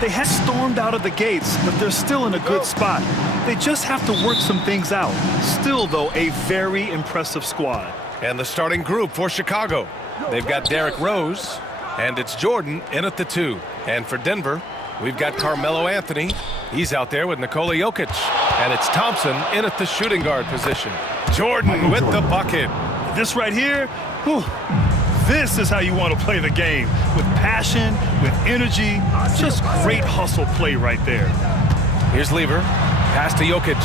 They have stormed out of the gates, but they're still in a good spot. They just have to work some things out. Still, though, a very impressive squad. And the starting group for Chicago. They've got Derrick Rose, and it's Jordan in at the 2. And for Denver, we've got Carmelo Anthony. He's out there with Nikola Jokic. And it's Thompson in at the shooting guard position. Jordan with the bucket. This right here, whew, this is how you want to play the game. With passion, with energy, just great hustle play right there. Here's Lever. Pass to Jokic.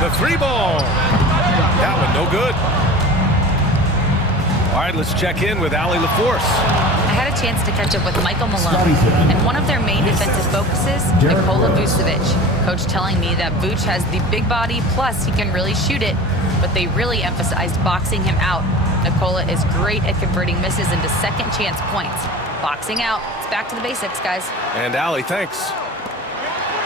The 3-ball. That one no good. All right, let's check in with Allie LaForce. I had a chance to catch up with Michael Malone, and one of their main defensive focuses, Nikola Vucevic. Coach telling me that Vuce has the big body, plus he can really shoot it, but they really emphasized boxing him out. Nikola is great at converting misses into second chance points. Boxing out, it's back to the basics, guys. And Allie, thanks.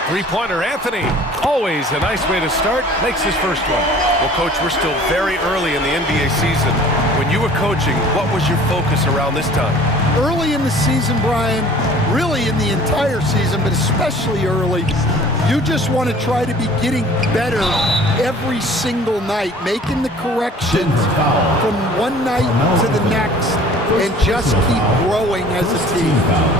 Three-pointer, Anthony. Always a nice way to start. Makes his first one. Well, Coach, we're still very early in the NBA season. When you were coaching, what was your focus around this time? Early in the season, Brian, really in the entire season, but especially early, you just want to try to be getting better every single night, making the corrections from one night to the next, and just keep growing as a team.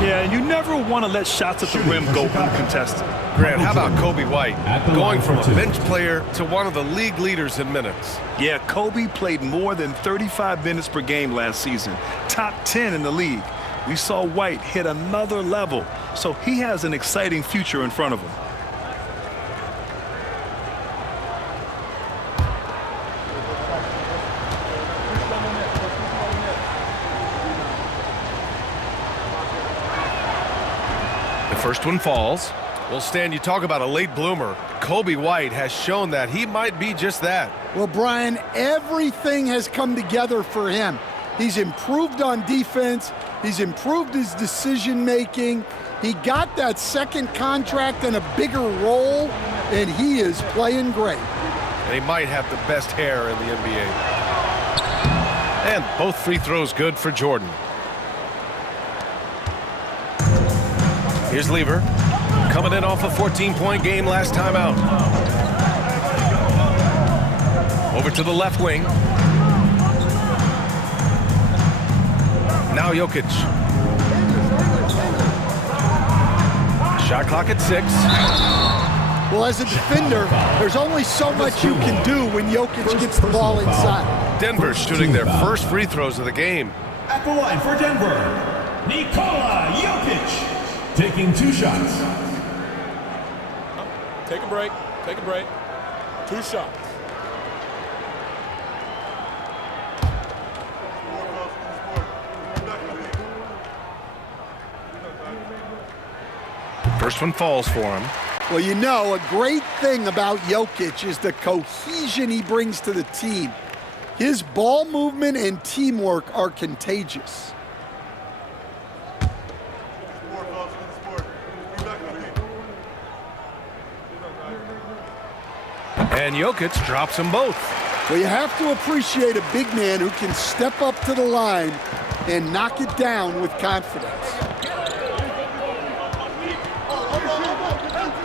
Yeah, and you never want to let shots at the rim go uncontested. Grant, how about Kobe White going from a bench player to one of the league leaders in minutes? Yeah, Kobe played more than 35 minutes per game last season, top 10 in the league. We saw White hit another level, so he has an exciting future in front of him. The first one falls. Well, Stan, you talk about a late bloomer. Kobe White has shown that he might be just that. Well, Brian, everything has come together for him. He's improved on defense. He's improved his decision-making. He got that second contract and a bigger role, and he is playing great. And he might have the best hair in the NBA. And both free throws good for Jordan. Here's Lever. Coming in off a 14-point game last time out. Over to the left wing. Now Jokic. Shot clock at 6. Well, as a defender, there's only so much you can do when Jokic gets the ball inside. Denver shooting their first free throws of the game. At the line for Denver, Nikola Jokic. Taking 2 shots. Take a break. Take a break. 2 shots. First one falls for him. Well, you know, a great thing about Jokic is the cohesion he brings to the team. His ball movement and teamwork are contagious. And Jokic drops them both. Well, you have to appreciate a big man who can step up to the line and knock it down with confidence.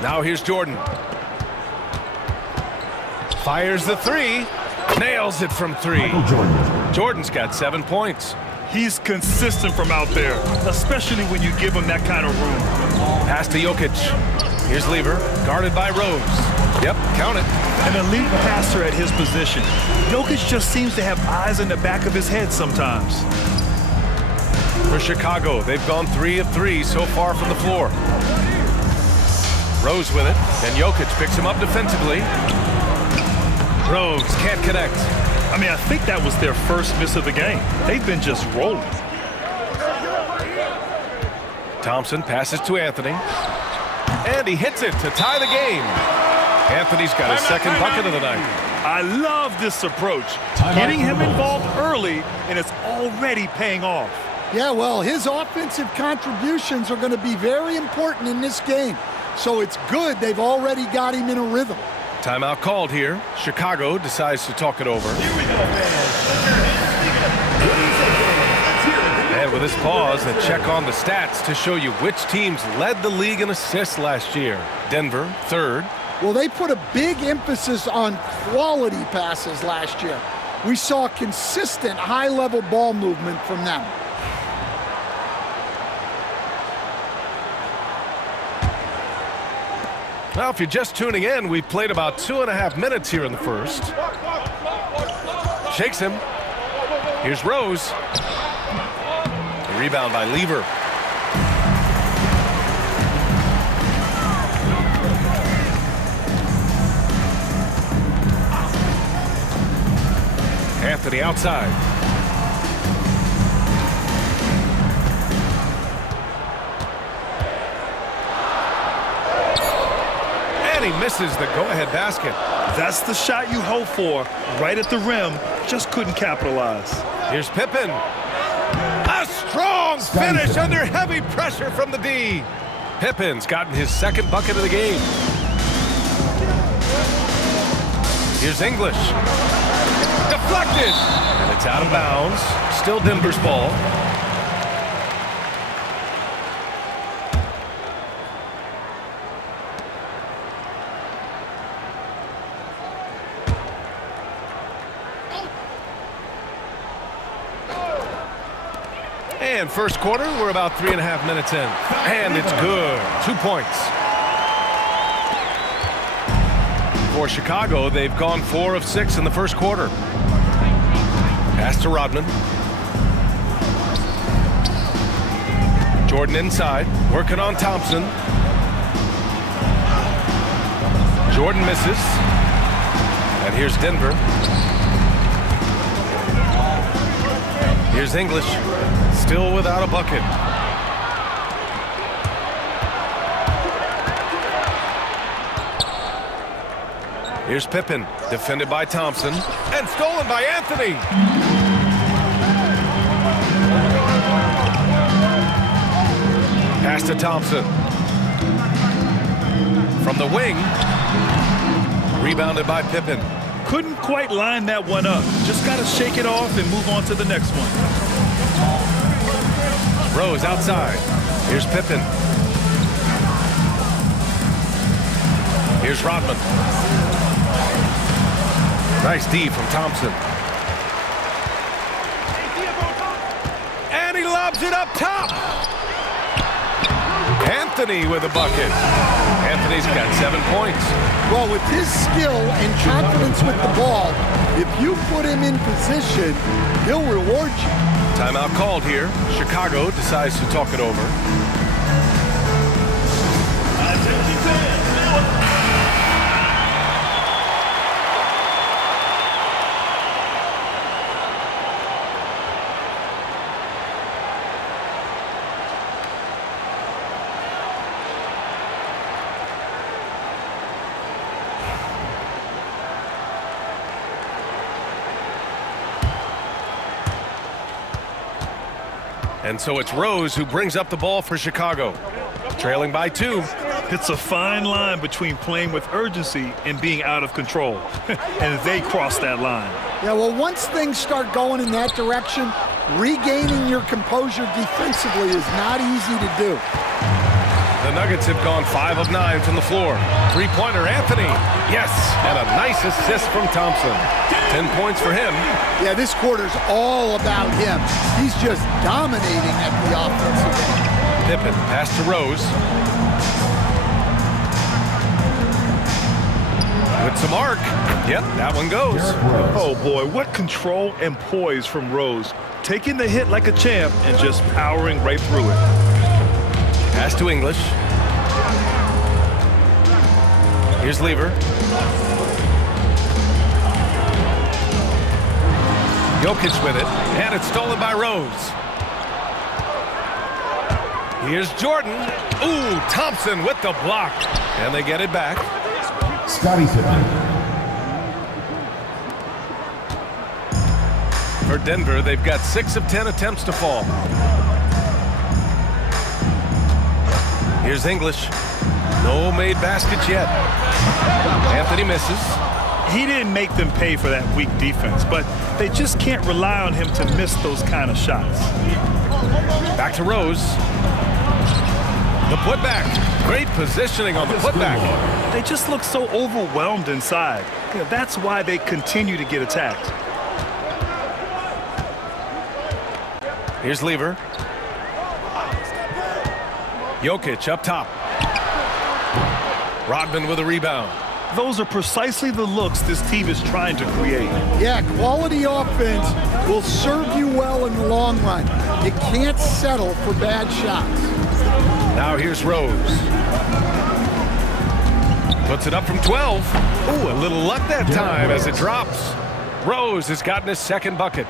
Now here's Jordan. Fires the 3. Nails it from 3. Jordan's got 7 points. He's consistent from out there, especially when you give him that kind of room. Pass to Jokic. Here's Lever, guarded by Rose. Yep, count it. An elite passer at his position. Jokic just seems to have eyes in the back of his head sometimes. For Chicago, they've gone 3 of 3 so far from the floor. Rose with it, and Jokic picks him up defensively. Rose can't connect. I mean, I think that was their first miss of the game. They've been just rolling. Thompson passes to Anthony. And he hits it to tie the game. Anthony's got his second bucket of the night. I love this approach. Getting him involved early, and it's already paying off. Yeah, well, his offensive contributions are going to be very important in this game. So it's good they've already got him in a rhythm. Timeout called here. Chicago decides to talk it over. And right, with this pause and check on the stats to show you which teams led the league in assists last year. Denver, third. Well, they put a big emphasis on quality passes last year. We saw consistent high-level ball movement from them. Now, if you're just tuning in, we've played about 2.5 minutes here in the first. Shakes him. Here's Rose. The rebound by Lever. Anthony outside. And he misses the go-ahead basket. That's the shot you hope for. Right at the rim, just couldn't capitalize. Here's Pippen. A strong finish under heavy pressure from the D. Pippen's gotten his second bucket of the game. Here's English. Deflected. And it's out of bounds. Still Denver's ball. And first quarter, we're about 3.5 minutes in. And it's good. 2 points. For Chicago, they've gone 4 of 6 in the first quarter. Pass to Rodman. Jordan inside, working on Thompson. Jordan misses. And here's Denver. Here's English, still without a bucket. Here's Pippen, defended by Thompson, and stolen by Anthony. Pass to Thompson. From the wing, rebounded by Pippen. Couldn't quite line that one up. Just got to shake it off and move on to the next one. Rose outside. Here's Pippen. Here's Rodman. Nice D from Thompson. And he lobs it up top. Anthony with a bucket. Anthony's got 7 points. Well, with his skill and confidence with the ball, if you put him in position, he'll reward you. Timeout called here. Chicago decides to talk it over. And so it's Rose who brings up the ball for Chicago. Trailing by 2. It's a fine line between playing with urgency and being out of control. And they cross that line. Yeah, well, once things start going in that direction, regaining your composure defensively is not easy to do. The Nuggets have gone 5 of 9 from the floor. Three-pointer, Anthony. Yes, and a nice assist from Thompson. 10 points for him. Yeah, this quarter's all about him. He's just dominating at the offensive end. Pippen, pass to Rose. With some arc. Yep, that one goes. Oh, boy, what control and poise from Rose. Taking the hit like a champ and just powering right through it. Pass to English. Here's Lever. Jokic with it, and it's stolen by Rose. Here's Jordan. Ooh, Thompson with the block. And they get it back. Scottie Pippen. For Denver, they've got 6 of 10 attempts to fall. Here's English. No made baskets yet. Anthony misses. He didn't make them pay for that weak defense, but they just can't rely on him to miss those kind of shots. Back to Rose. The putback. Great positioning on the putback. They just look so overwhelmed inside. That's why they continue to get attacked. Here's Lever. Jokic up top. Rodman with a rebound. Those are precisely the looks this team is trying to create. Yeah, quality offense will serve you well in the long run. You can't settle for bad shots. Now here's Rose. Puts it up from 12. Ooh, a little luck that time as it drops. Rose has gotten his second bucket.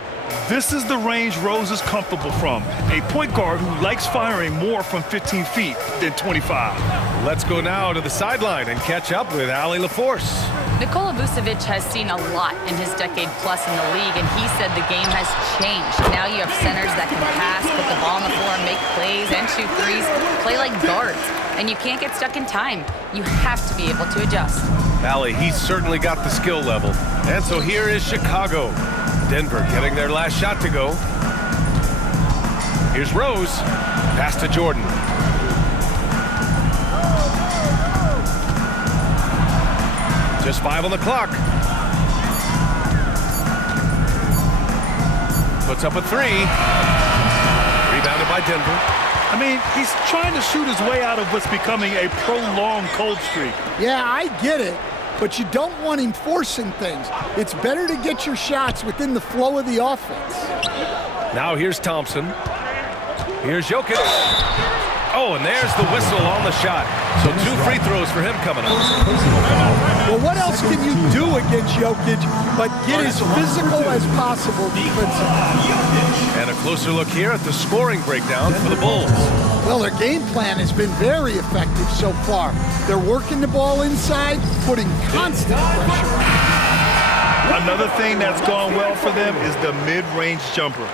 This is the range Rose is comfortable from. A point guard who likes firing more from 15 feet than 25. Let's go now to the sideline and catch up with Ali LaForce. Nikola Vucevic has seen a lot in his decade plus in the league, and he said the game has changed. Now you have centers that can pass, put the ball on the floor, make plays, and shoot threes, play like guards. And you can't get stuck in time. You have to be able to adjust. Ali, he's certainly got the skill level. And so here is Chicago. Denver getting their last shot to go. Here's Rose. Pass to Jordan. Just 5 on the clock. Puts up a 3. Rebounded by Denver. I mean, he's trying to shoot his way out of what's becoming a prolonged cold streak. Yeah, I get it, but you don't want him forcing things. It's better to get your shots within the flow of the offense. Now here's Thompson. Here's Jokic. Oh, and there's the whistle on the shot. So 2 free throws for him coming up. Well, what else can you do against Jokic but get as physical as possible defensively? And a closer look here at the scoring breakdown for the Bulls. Well, their game plan has been very effective so far. They're working the ball inside, putting constant pressure on. Another thing that's gone well for them is the mid-range jumper.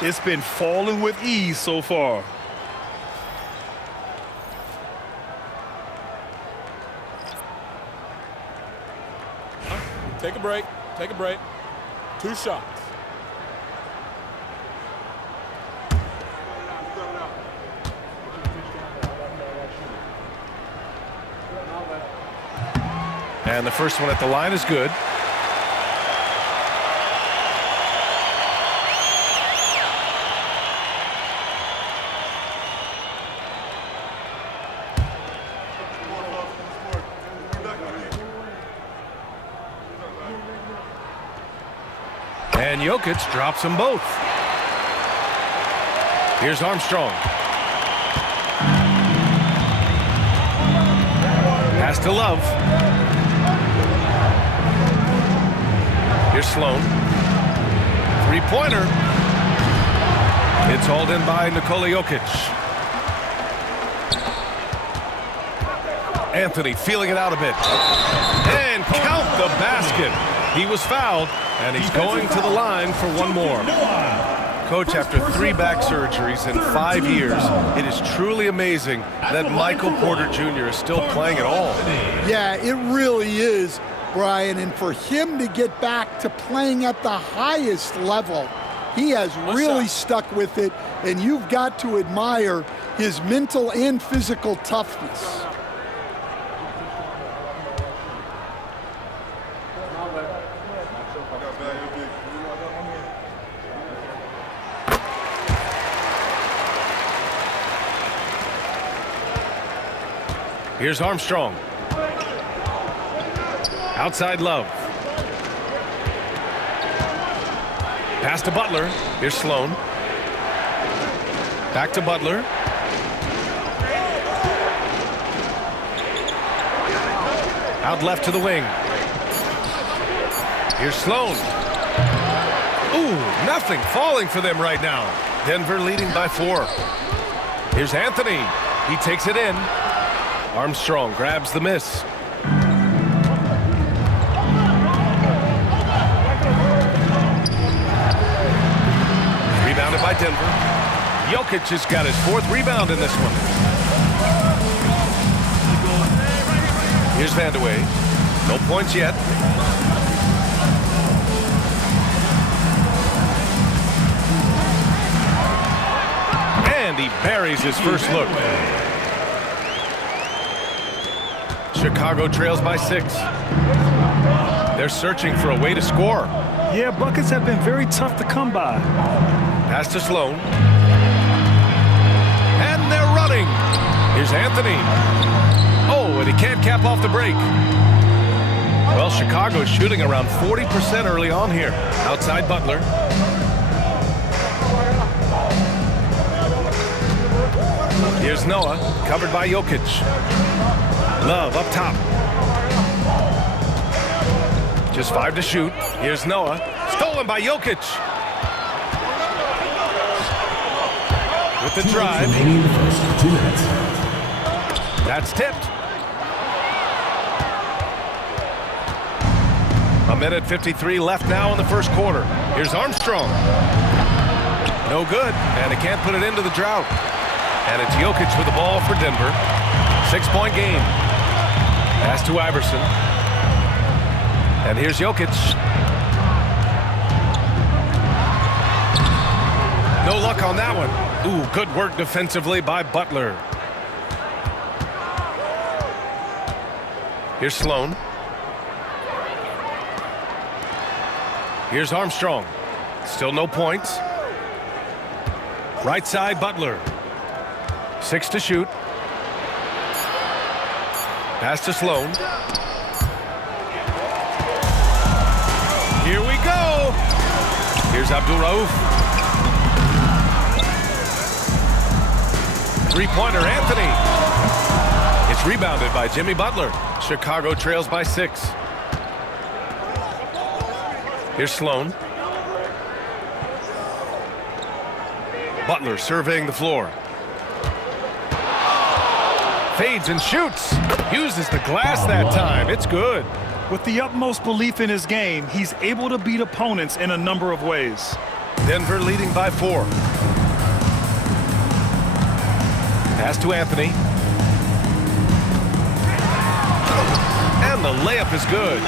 It's been falling with ease so far. Take a break. Take a break. 2 shots. And the first one at the line is good. And Jokic drops them both. Here's Armstrong. Pass to Love. Here's Sloan. 3-pointer. It's hauled in by Nikola Jokic. Anthony feeling it out a bit. And count the basket. He was fouled, and he's going to the line for one more. Coach, after 3 back surgeries in 5 years, it is truly amazing that Michael Porter Jr. is still playing at all. Yeah, it really is, Brian. And for him to get back to playing at the highest level, he has really stuck with it, and you've got to admire his mental and physical toughness. Here's Armstrong. Outside Love. Pass to Butler. Here's Sloan. Back to Butler. Out left to the wing. Here's Sloan. Ooh, nothing falling for them right now. Denver leading by 4. Here's Anthony. He takes it in. Armstrong grabs the miss. Rebounded by Denver. Jokic has got his 4th rebound in this one. Here's Vandeweghe. No points yet. he buries his first look. Chicago trails by 6. They're searching for a way to score. Yeah, buckets have been very tough to come by. Pass to Sloan. And they're running. Here's Anthony. Oh, and he can't cap off the break. Well, Chicago's shooting around 40% early on here. Outside Butler. Here's Noah, covered by Jokic. Love up top. Just 5 to shoot. Here's Noah. Stolen by Jokic. With the drive. That's tipped. A minute 53 left now in the first quarter. Here's Armstrong. No good, and he can't put it into the drought. And it's Jokic with the ball for Denver. 6-point game. Pass to Iverson. And here's Jokic. No luck on that one. Ooh, good work defensively by Butler. Here's Sloan. Here's Armstrong. Still no points. Right side, Butler. 6 to shoot. Pass to Sloan. Here we go. Here's Abdul-Rauf. Three-pointer, Anthony. It's rebounded by Jimmy Butler. Chicago trails by 6. Here's Sloan. Butler surveying the floor. Fades and shoots. Uses the glass that time. It's good. With the utmost belief in his game, he's able to beat opponents in a number of ways. Denver leading by 4. Pass to Anthony. And the layup is good.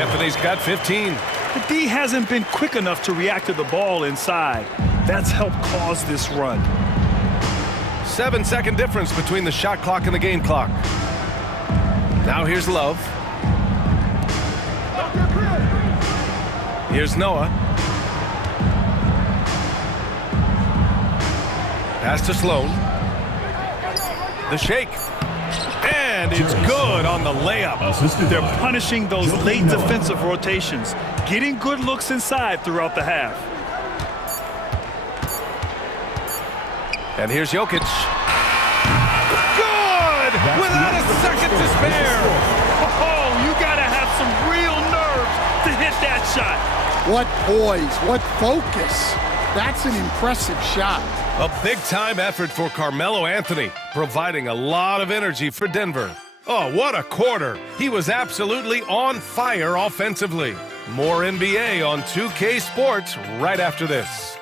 Anthony's got 15. The D hasn't been quick enough to react to the ball inside. That's helped cause this run. 7-second difference between the shot clock and the game clock. Now here's Love. Here's Noah. Pass to Sloan. The shake. And it's good on the layup. They're punishing those late defensive rotations, getting good looks inside throughout the half. And here's Jokic. Good! Without a second to spare. Oh, you gotta have some real nerves to hit that shot. What poise, what focus. That's an impressive shot. A big-time effort for Carmelo Anthony, providing a lot of energy for Denver. Oh, what a quarter. He was absolutely on fire offensively. More NBA on 2K Sports right after this.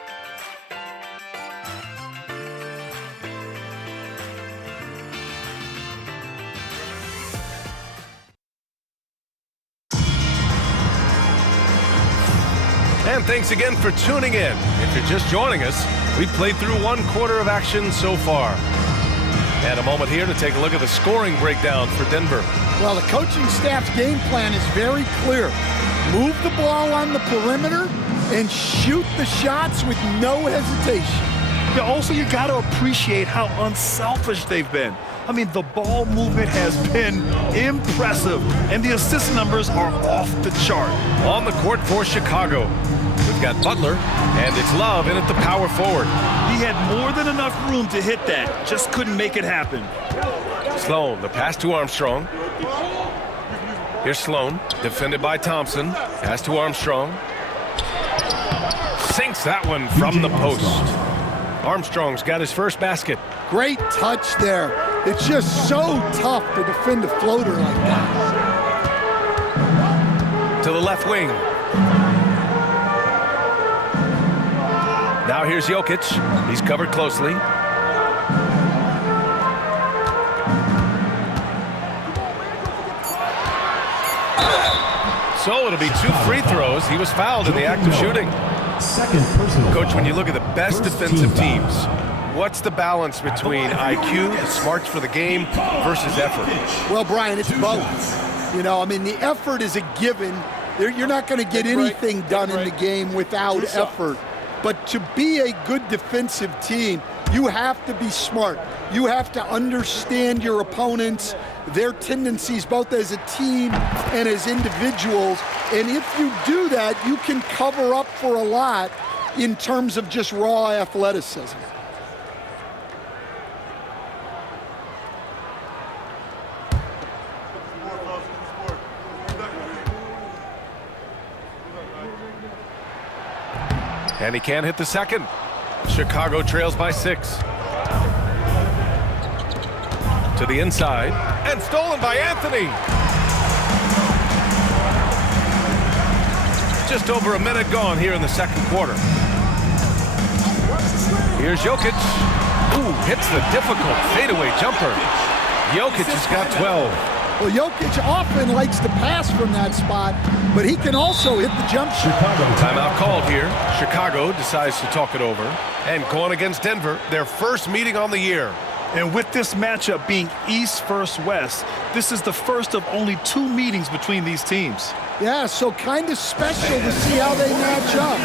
And thanks again for tuning in. If you're just joining us, we played through 1 quarter of action so far. And a moment here to take a look at the scoring breakdown for Denver. Well, the coaching staff's game plan is very clear. Move the ball on the perimeter and shoot the shots with no hesitation. Yeah, also, you got to appreciate how unselfish they've been. I mean, the ball movement has been impressive, and the assist numbers are off the chart. On the court for Chicago, we've got Butler, and it's Love in at the power forward. He had more than enough room to hit that, just couldn't make it happen. Sloan, the pass to Armstrong. Here's Sloan, defended by Thompson. Pass to Armstrong. Sinks that one from the post. Armstrong's got his first basket. Great touch there. It's just so tough to defend a floater like that. To the left wing. Now here's Jokic. He's covered closely. So it'll be 2 free throws. He was fouled in the act of shooting. Second personal. Coach, when you look at the best defensive teams, What's the balance between IQ, the smarts for the game, versus effort? Well, Brian, it's both. You know, I mean, the effort is a given. You're not going to get anything done in the game without effort. But to be a good defensive team, you have to be smart. You have to understand your opponents, their tendencies, both as a team and as individuals. And if you do that, you can cover up for a lot in terms of just raw athleticism. And he can't hit the second. Chicago trails by 6. To the inside, and stolen by Anthony. Just over a minute gone here in the second quarter. Here's Jokic. Ooh, hits the difficult fadeaway jumper. Jokic has got 12. Well, Jokic often likes to pass from that spot, but he can also hit the jump shot. Timeout called here. Chicago decides to talk it over. And going against Denver, their first meeting on the year. And with this matchup being East versus West, this is the first of only 2 meetings between these teams. Yeah, so kind of special to see how they match up.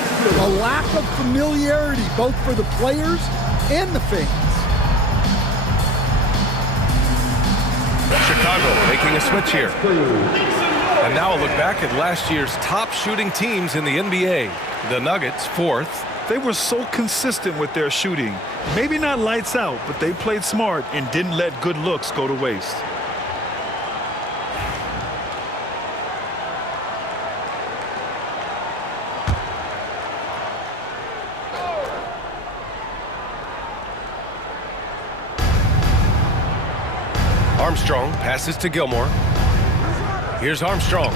A lack of familiarity, both for the players and the fans. Chicago making a switch here. And now a look back at last year's top shooting teams in the NBA. The Nuggets, 4th. They were so consistent with their shooting. Maybe not lights out, but they played smart and didn't let good looks go to waste. Armstrong passes to Gilmore. Here's Armstrong.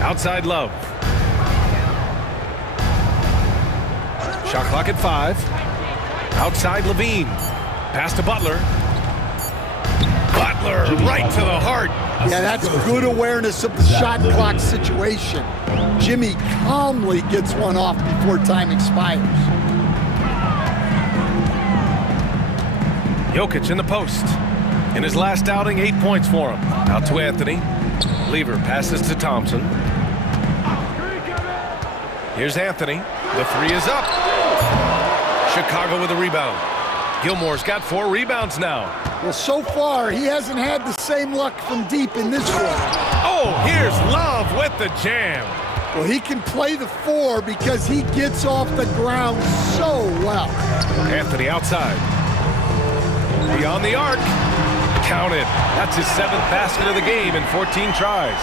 Outside Love. Shot clock at 5. Outside Levine. Pass to Butler. Butler right to the heart. Yeah, that's good awareness of the shot clock situation. Jimmy calmly gets one off before time expires. Jokic in the post. In his last outing, 8 points for him. Out to Anthony. Lever passes to Thompson. Here's Anthony. The 3 is up. Chicago with a rebound. Gilmore's got 4 rebounds now. Well, so far, he hasn't had the same luck from deep in this one. Oh, here's Love with the jam. Well, he can play the 4 because he gets off the ground so well. Anthony outside. Beyond the arc. Counted. That's his 7th basket of the game in 14 tries.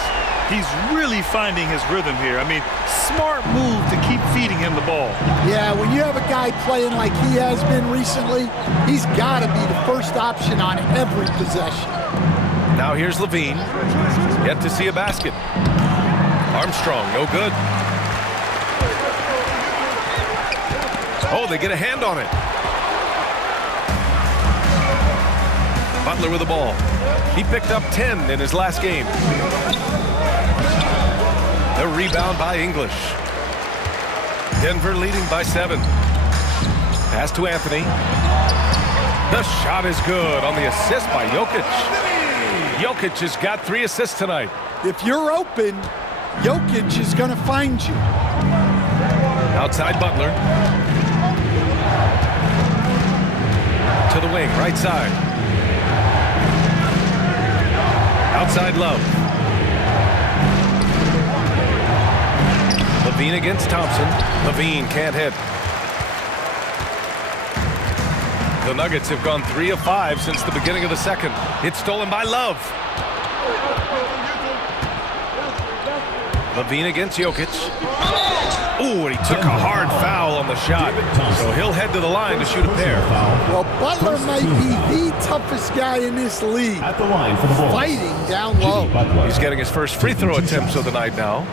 He's really finding his rhythm here. I mean, smart move to keep feeding him the ball. Yeah, when you have a guy playing like he has been recently, he's got to be the first option on every possession. Now here's Levine. Yet to see a basket. Armstrong, no good. Oh, they get a hand on it. Butler with the ball. He picked up 10 in his last game. The rebound by English. Denver leading by 7. Pass to Anthony. The shot is good on the assist by Jokic. Jokic has got 3 assists tonight. If you're open, Jokic is going to find you. Outside Butler. To the wing, right side. Outside Love. Levine against Thompson. Levine can't hit. The Nuggets have gone 3 of 5 since the beginning of the second. It's stolen by Love. Levine against Jokic. Ooh, and he took a hard foul on the shot. So he'll head to the line to shoot a pair. Well, Butler might be the toughest guy in this league. At the line for the ball. Fighting down low. He's getting his first free throw attempts of the night now.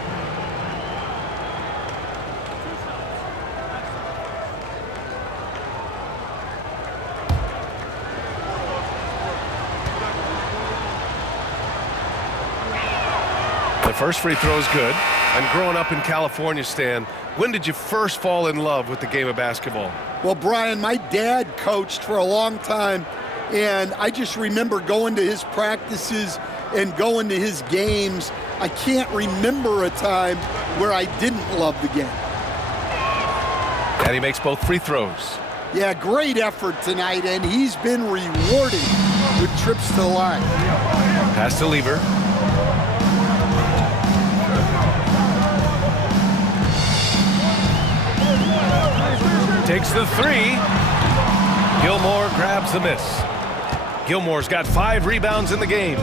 The first free throw is good. And growing up in California, Stan, when did you first fall in love with the game of basketball? Well, Brian, my dad coached for a long time, and I just remember going to his practices and going to his games. I can't remember a time where I didn't love the game. And he makes both free throws. Yeah, great effort tonight, and he's been rewarded with trips to the line. Pass to Lever. Takes the three. Gilmore grabs the miss. Gilmore's got 5 rebounds in the game.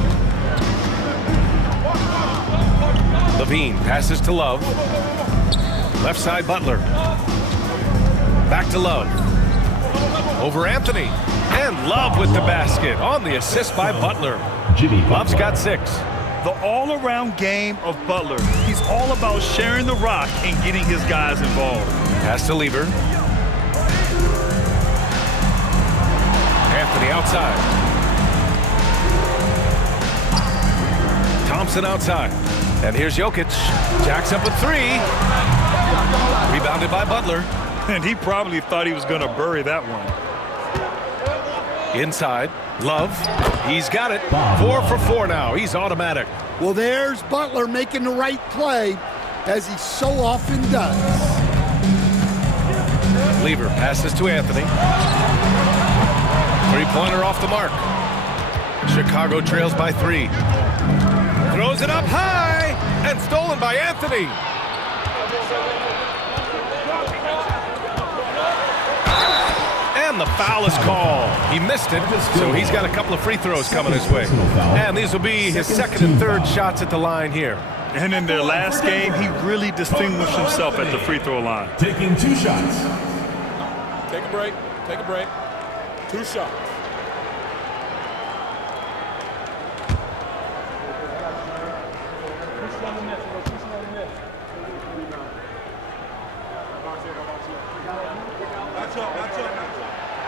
Levine passes to Love. Left side Butler. Back to Love. Over Anthony. And Love with the basket on the assist by Butler. Love's got 6. The all-around game of Butler. He's all about sharing the rock and getting his guys involved. Pass to Lever. Anthony outside. Thompson outside. And here's Jokic. Jacks up a 3. Rebounded by Butler. And he probably thought he was going to bury that one. Inside. Love. He's got it. 4 for 4 now. He's automatic. Well, there's Butler making the right play, as he so often does. Lever passes to Anthony. 3-pointer off the mark. Chicago trails by 3. Throws it up high and stolen by Anthony. And the foul is called. He missed it, so he's got a couple of free throws coming his way. And these will be his second and third shots at the line here. And in their last game, he really distinguished himself at the free throw line. Taking 2 shots. Take a break. Take a break. 2 shots.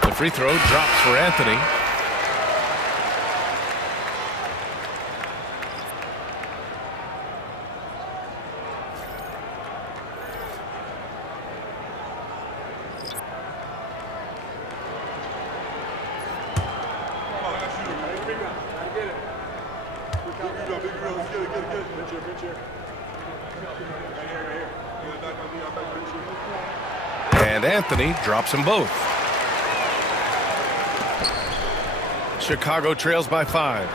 The free throw drops for Anthony. And Anthony drops them both. Chicago trails by 5.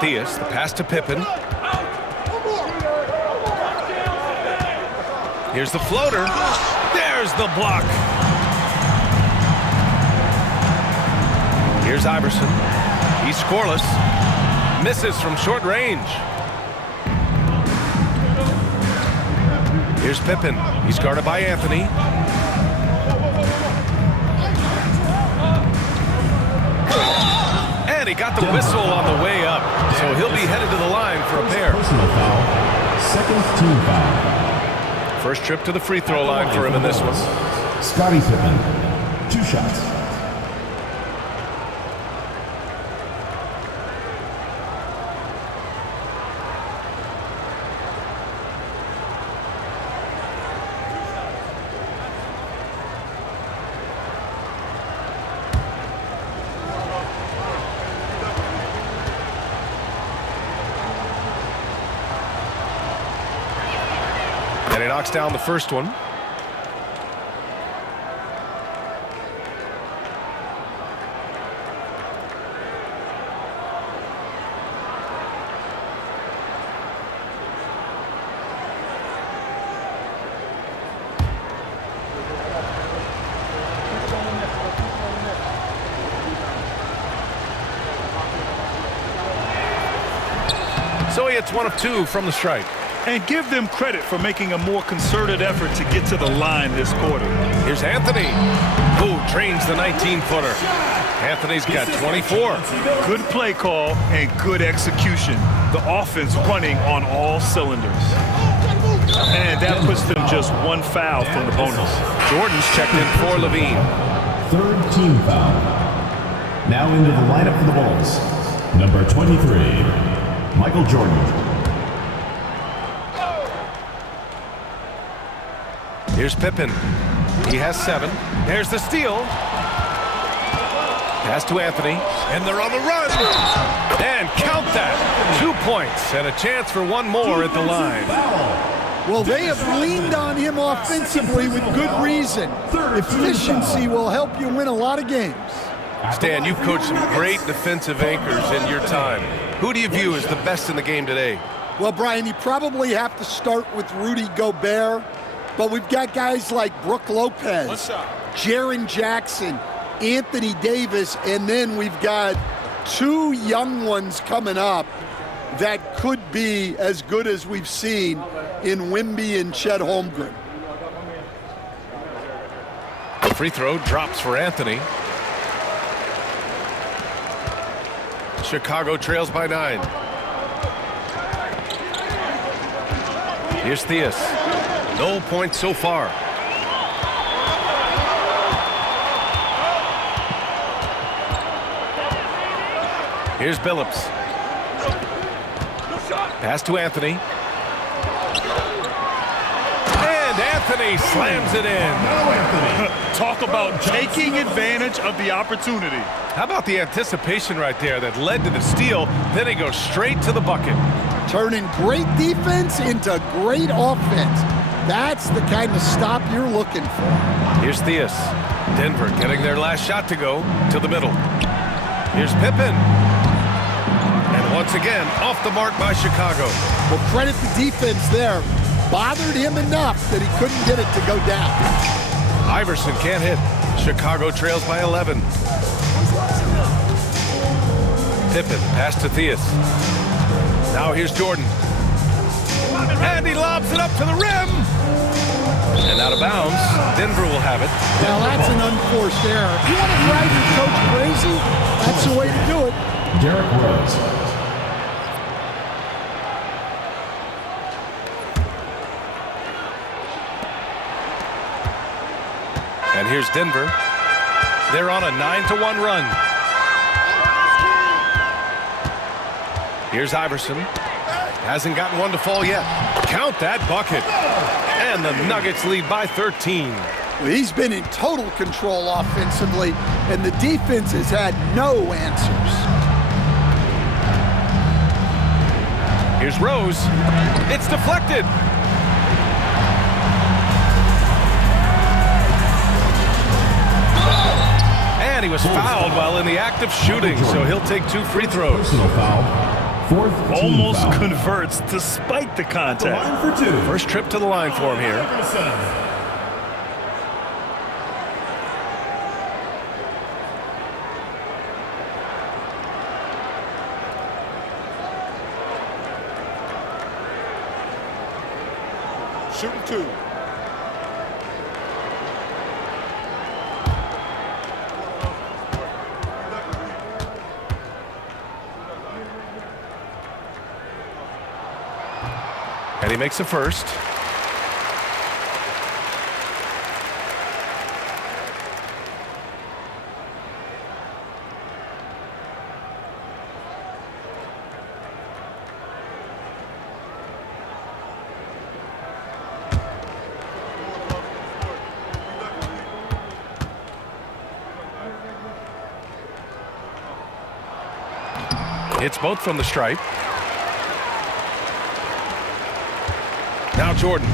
Diaz, the pass to Pippen. Here's the floater. There's the block. Here's Iverson. He's scoreless. Misses from short range. Here's Pippen. He's guarded by Anthony. And he got the whistle on the way up. So he'll be headed to the line for a pair. Personal foul. Second team foul. First trip to the free throw line for him in this one. Scottie Pippen. 2 shots. And he knocks down the first one. So he hits 1 of 2 from the strike. And give them credit for making a more concerted effort to get to the line this quarter. Here's Anthony, who trains the 19-footer. Anthony's got 24. Good play call and good execution. The offense running on all cylinders. And that puts them just 1 foul from the bonus. Jordan's checked in for Levine. Third team foul. Now into the lineup for the Bulls. Number 23, Michael Jordan. Here's Pippen. He has 7. There's the steal. Pass to Anthony. And they're on the run. And count that. 2 points and a chance for one more at the line. Well, they have leaned on him offensively with good reason. Efficiency will help you win a lot of games. Stan, you've coached some great defensive anchors in your time. Who do you view as the best in the game today? Well, Brian, you probably have to start with Rudy Gobert, but we've got guys like Brook Lopez, Jaren Jackson, Anthony Davis, and then we've got 2 young ones coming up that could be as good as we've seen in Wemby and Chet Holmgren. The free throw drops for Anthony. Chicago trails by 9. Here's Theus. No points so far. Here's Billups. Pass to Anthony. And Anthony slams it in. Talk about taking advantage of the opportunity. How about the anticipation right there that led to the steal? Then he goes straight to the bucket. Turning great defense into great offense. That's the kind of stop you're looking for. Here's Theus. Denver getting their last shot to go to the middle. Here's Pippen. And once again, off the mark by Chicago. Well, credit the defense there. Bothered him enough that he couldn't get it to go down. Iverson can't hit. Chicago trails by 11. Pippen, pass to Theus. Now here's Jordan. And he lobs it up to the rim. And out of bounds. Denver will have it. Now that's an unforced error. You want to drive your coach crazy? That's the way to do it. Derrick Rose. And here's Denver. They're on a 9-1 run. Here's Iverson. Hasn't gotten one to fall yet. Count that bucket. And the Nuggets lead by 13. Well, he's been in total control offensively, and the defense has had no answers. Here's Rose. It's deflected. And he was fouled while in the act of shooting, so he'll take 2 free throws. Personal foul. Fourth Almost foul. converts despite the contact. Line for 2. First trip to the line for him here. Shooting 2. And he makes a first. Hits both from the stripe. Now Jordan.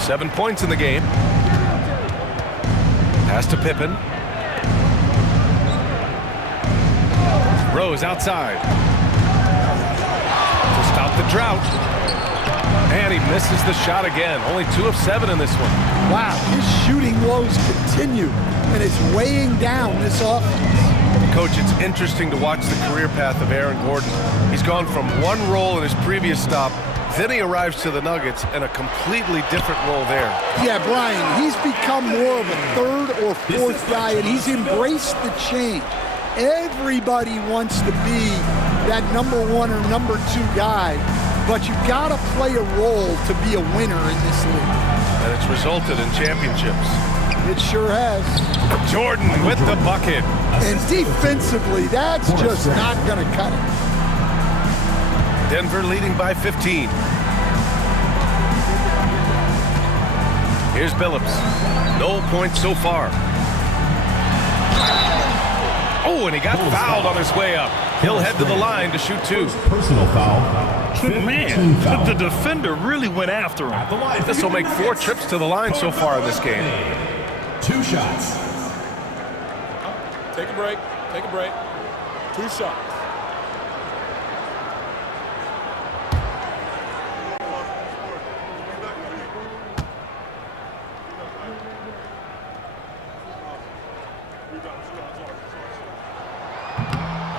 7 points in the game. Pass to Pippen. Rose outside. To stop the drought. And he misses the shot again. Only 2 of 7 in this one. Wow, his shooting woes continue, and it's weighing down this offense. Coach, it's interesting to watch the career path of Aaron Gordon. He's gone from one role in his previous stop, then he arrives to the Nuggets in a completely different role there. Yeah, Brian, he's become more of a third or fourth guy, and he's embraced the change. Everybody wants to be that number 1 or number 2 guy, but you've got to play a role to be a winner in this league. And it's resulted in championships. It sure has. Jordan with the bucket. And defensively, that's just not going to cut it. Denver leading by 15. Here's Billups. No points so far. Oh, and he got fouled on his way up. He'll head to the line to shoot 2. Personal foul. Man, the defender really went after him. This will make 4 trips to the line so far in this game. 2 shots. Take a break. Take a break. 2 shots.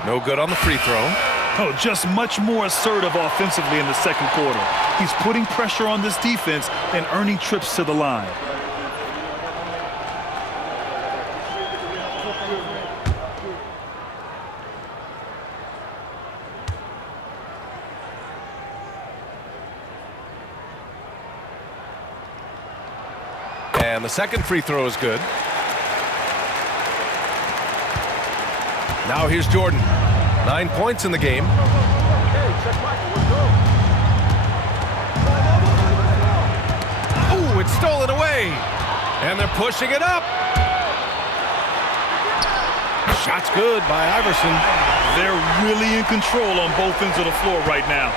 No good on the free throw. Oh, just much more assertive offensively in the second quarter. He's putting pressure on this defense and earning trips to the line. And the second free throw is good. Now here's Jordan. 9 points in the game. Oh, it's stolen away. And they're pushing it up. Shot's good by Iverson. They're really in control on both ends of the floor right now,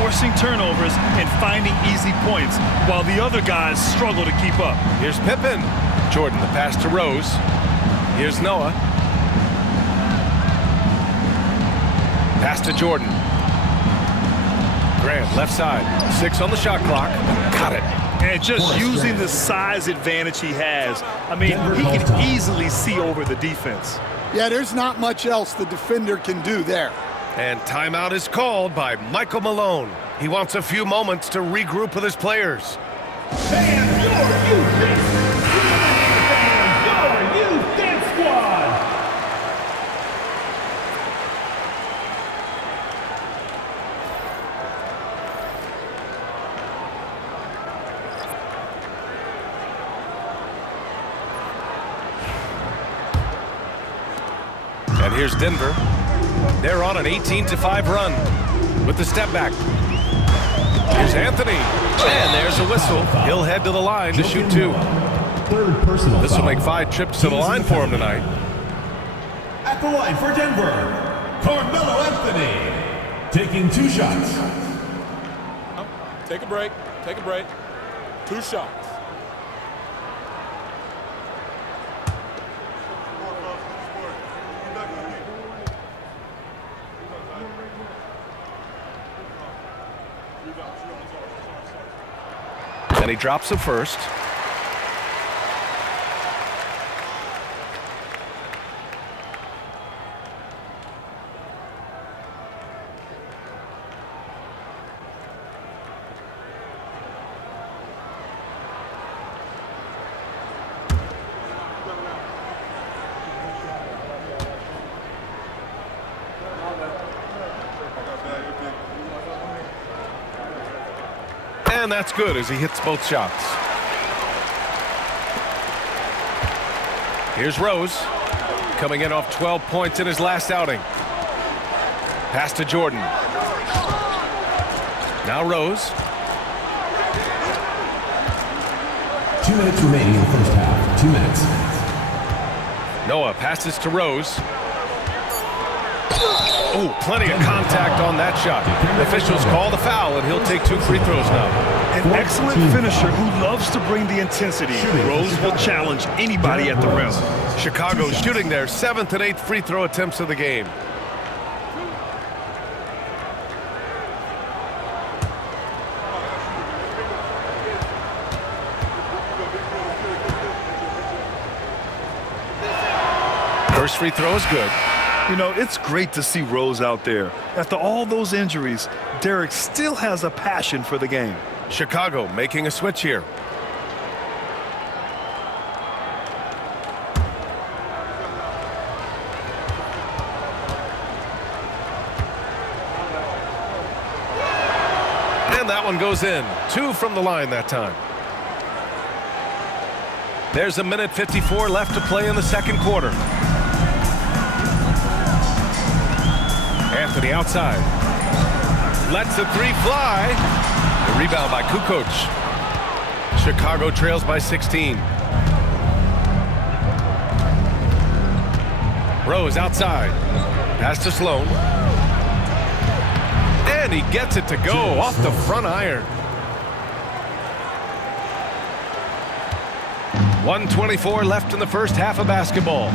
forcing turnovers and finding easy points while the other guys struggle to keep up. Here's Pippen. Jordan, the pass to Rose. Here's Noah. Pass to Jordan. Grant, left side. 6 on the shot clock. Got it. And just using the size advantage he has, I mean, he can easily see over the defense. Yeah, there's not much else the defender can do there. And timeout is called by Michael Malone. He wants a few moments to regroup with his players. And your youth dance squad. And here's Denver. They're on an 18-5 run with the step back. Here's Anthony. And there's a whistle. He'll head to the line to shoot 2. Third personal This will foul. make 5 trips to the line for him tonight. At the line for Denver, Carmelo Anthony. Taking 2 shots. Take a break. Take a break. 2 shots. And he drops it first. And that's good as he hits both shots. Here's Rose, coming in off 12 points in his last outing. Pass to Jordan. Now Rose. 2 minutes remaining in the first half. 2 minutes. Noah passes to Rose. Oh, plenty of contact on that shot. Officials call the foul, and he'll take 2 free throws now. An excellent finisher who loves to bring the intensity. Rose will challenge anybody at the rim. Chicago shooting their 7th and 8th free throw attempts of the game. First free throw is good. You know, it's great to see Rose out there. After all those injuries, Derek still has a passion for the game. Chicago making a switch here. And that one goes in. 2 from the line that time. There's 1:54 left to play in the second quarter. Anthony outside. Lets the 3 fly. The rebound by Kukoc. Chicago trails by 16. Rose outside. Pass to Sloan. And he gets it to go off the front iron. 1:24 left in the first half of basketball.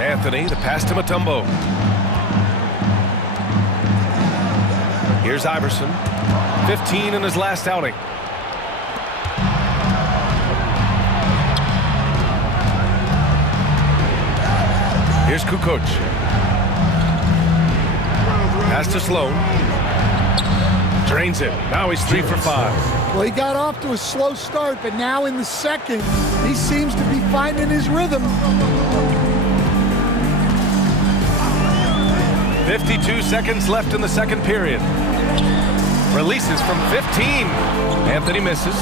Anthony, the pass to Mutombo. Here's Iverson. 15 in his last outing. Here's Kukoc. Pass to Sloan. Drains it. Now he's 3 for 5. Well, he got off to a slow start, but now in the second, he seems to be finding his rhythm. 52 seconds left in the second period. Releases from 15. Anthony misses.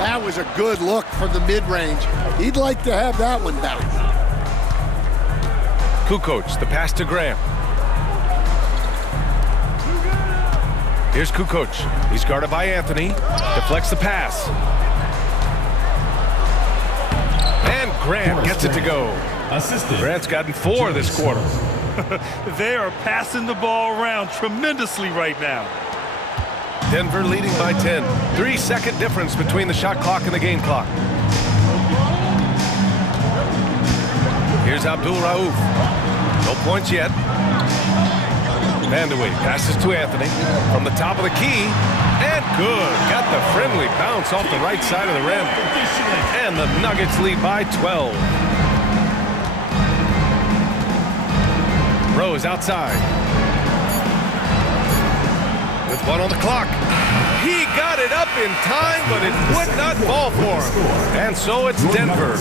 That was a good look from the mid-range. He'd like to have that one back. Kukoc, the pass to Graham. Here's Kukoc. He's guarded by Anthony. Deflects the pass. And Grant gets it to go. Grant's gotten 4 this quarter. They are passing the ball around tremendously right now. Denver leading by 10. 3-second difference between the shot clock and the game clock. Here's Abdul Rauf. No points yet. Vandeweghe passes to Anthony from the top of the key. And good. Got the friendly bounce off the right side of the rim. And the Nuggets lead by 12. Rose outside. With 1 on the clock. He got it up in time, but it would not fall for him. And so it's Denver,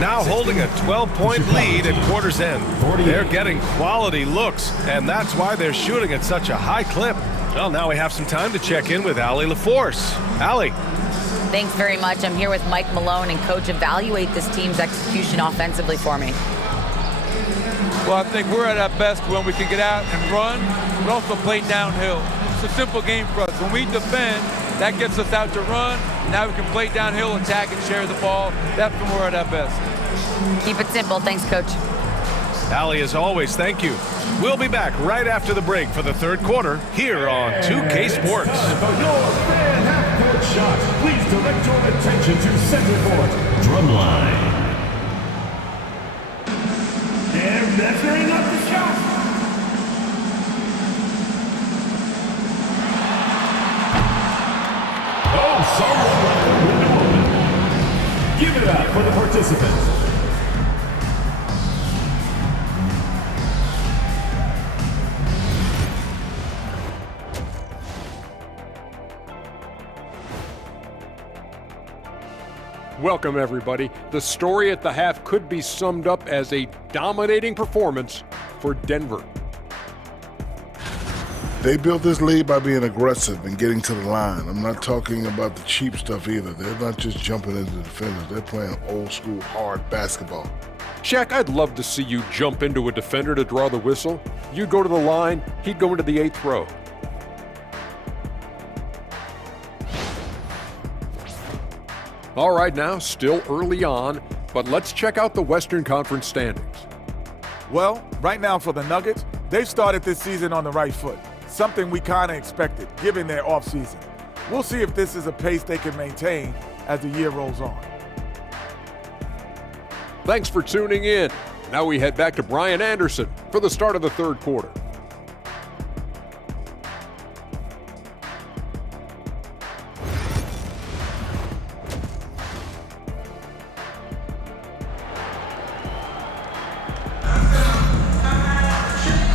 now holding a 12-point lead at quarter's end. They're getting quality looks, and that's why they're shooting at such a high clip. Well, now we have some time to check in with Allie LaForce. Allie. Thanks very much. I'm here with Mike Malone, and Coach, evaluate this team's execution offensively for me. Well, I think we're at our best when we can get out and run, but also play downhill. It's a simple game for us. When we defend, that gets us out to run. Now we can play downhill, attack, and share the ball. That's when we're at our best. Keep it simple. Thanks, Coach. Allie, as always, thank you. We'll be back right after the break for the third quarter here on 2K Sports. For your fan half-court shot, please direct your attention to center court, drumline. They're measuring up the shot. Oh, someone left the window open. Give it up for the participants. Welcome, everybody. The story at the half could be summed up as a dominating performance for Denver. They built this lead by being aggressive and getting to the line. I'm not talking about the cheap stuff either. They're not just jumping into the defenders. They're playing old school hard basketball. Shaq, I'd love to see you jump into a defender to draw the whistle. You'd go to the line, he'd go into the 8th row. All right, now, still early on, but let's check out the Western Conference standings. Well, right now for the Nuggets, they've started this season on the right foot, something we kind of expected, given their offseason. We'll see if this is a pace they can maintain as the year rolls on. Thanks for tuning in. Now we head back to Brian Anderson for the start of the third quarter.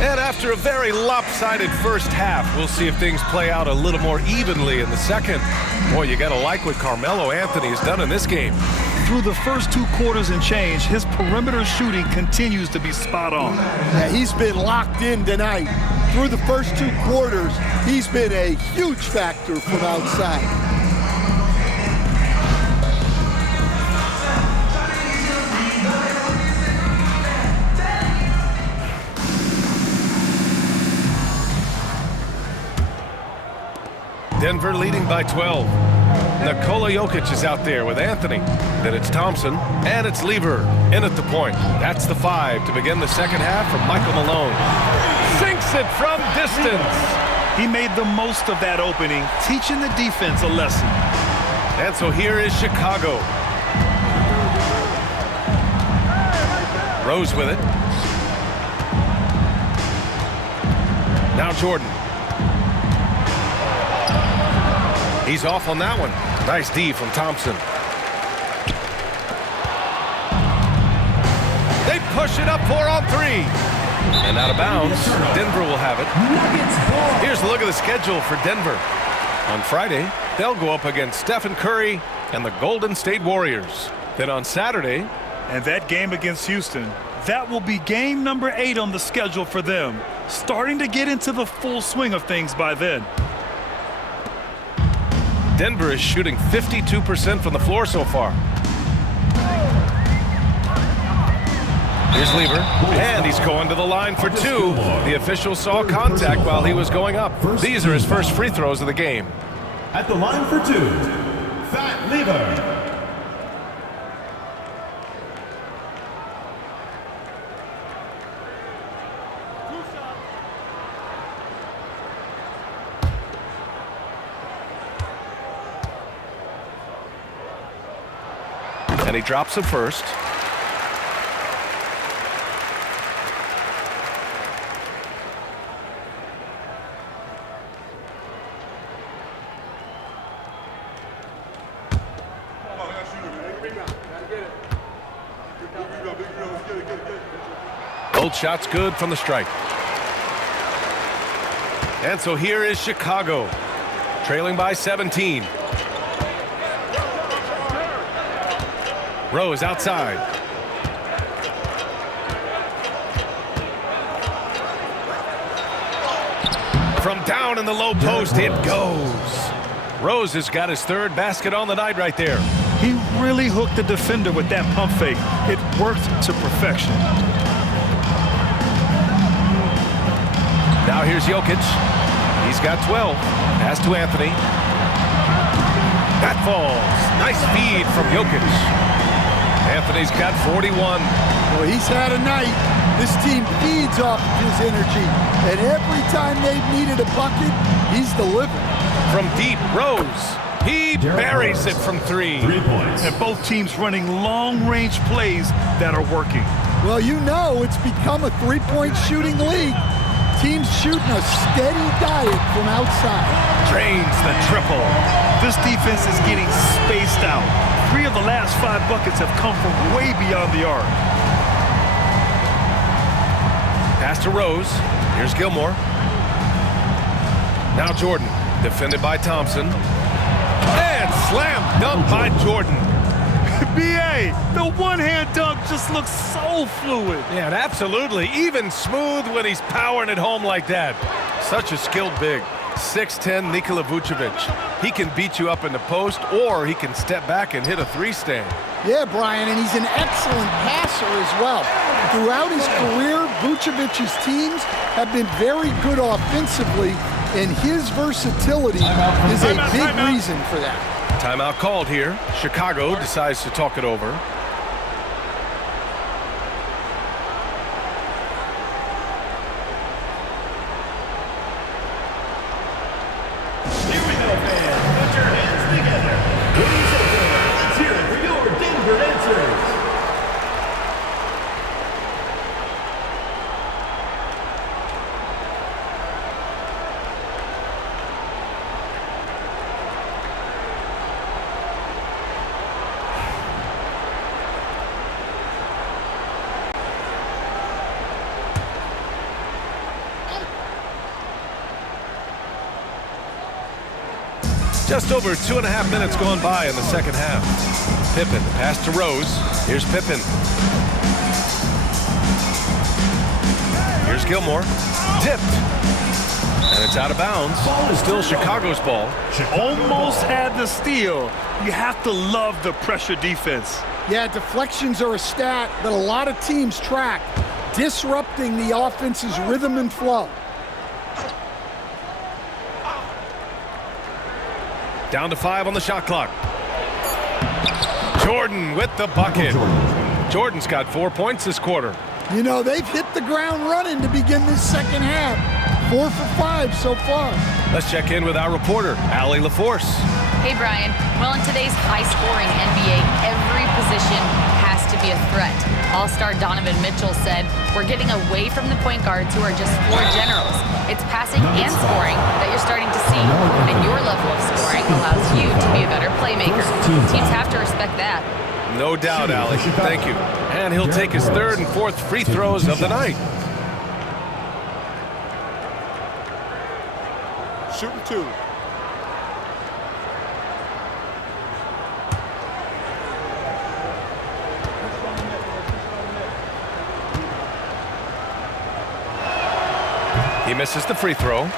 And after a very lopsided first half, we'll see if things play out a little more evenly in the second. Boy, you gotta like what Carmelo Anthony has done in this game. Through the first 2 quarters and change, his perimeter shooting continues to be spot on. Yeah, he's been locked in tonight. Through the first 2 quarters, he's been a huge factor from outside. Denver leading by 12. Nikola Jokic is out there with Anthony. Then it's Thompson, and it's Lever in at the point. That's the 5 to begin the second half from Michael Malone. Sinks it from distance. He made the most of that opening, teaching the defense a lesson. And so here is Chicago. Rose with it. Now Jordan. He's off on that one. Nice D from Thompson. They push it up 4 on 3. And out of bounds. Denver will have it. Here's a look at the schedule for Denver. On Friday, they'll go up against Stephen Curry and the Golden State Warriors. Then on Saturday, and that game against Houston, that will be game number 8 on the schedule for them. Starting to get into the full swing of things by then. Denver is shooting 52% from the floor so far. Here's Lever, and he's going to the line for 2. The official saw contact while he was going up. These are his first free throws of the game. At the line for 2, Fat Lever. And he drops it first. Both shots good from the strike. And so here is Chicago, trailing by 17. Rose outside. From down in the low post, it goes. Rose has got his 3rd basket on the night right there. He really hooked the defender with that pump fake. It worked to perfection. Now here's Jokic. He's got 12. Pass to Anthony. That falls. Nice feed from Jokic. Anthony's got 41. Well, he's had a night. This team feeds off his energy. And every time they've needed a bucket, he's delivered. From deep, Rose. He buries it from 3. 3 points. And both teams running long-range plays that are working. Well, you know it's become a 3-point shooting league. Teams shooting a steady diet from outside. Drains the triple. This defense is getting spaced out. 3 of the last 5 buckets have come from way beyond the arc. Pass to Rose. Here's Gilmore. Now Jordan, defended by Thompson. And slam dunk by Jordan. B.A., the one-hand dunk just looks so fluid. Yeah, and absolutely. Even smooth when he's powering it home like that. Such a skilled big. 6'10" Nikola Vucevic. He can beat you up in the post, or he can step back and hit a 3-stand. Yeah, Brian, and he's an excellent passer as well. Throughout his career, Vucevic's teams have been very good offensively, and his versatility is a big reason for that. Timeout called here. Chicago decides to talk it over. Here we go, fans. Put your hands together. Ladies and gentlemen, let's hear it for your Denver dancers. Just over 2.5 minutes gone by in the second half. Pippen, pass to Rose. Here's Pippen. Here's Gilmore. Tipped. And it's out of bounds. Still Chicago's ball. Almost had the steal. You have to love the pressure defense. Yeah, deflections are a stat that a lot of teams track, disrupting the offense's rhythm and flow. Down to 5 on the shot clock. Jordan with the bucket. Jordan's got 4 points this quarter. You know, they've hit the ground running to begin this second half. 4 for 5 so far. Let's check in with our reporter, Allie LaForce. Hey, Brian. Well, in today's high-scoring NBA, every position has to be a threat. All-star Donovan Mitchell said, "We're getting away from the point guards who are just floor generals. It's passing and scoring that you're starting to see, and your level of scoring allows you to be a better playmaker. Teams have to respect that." No doubt, Allie. Thank you. And he'll take his 3rd and 4th free throws of the night. Shooting 2. He misses the free throw.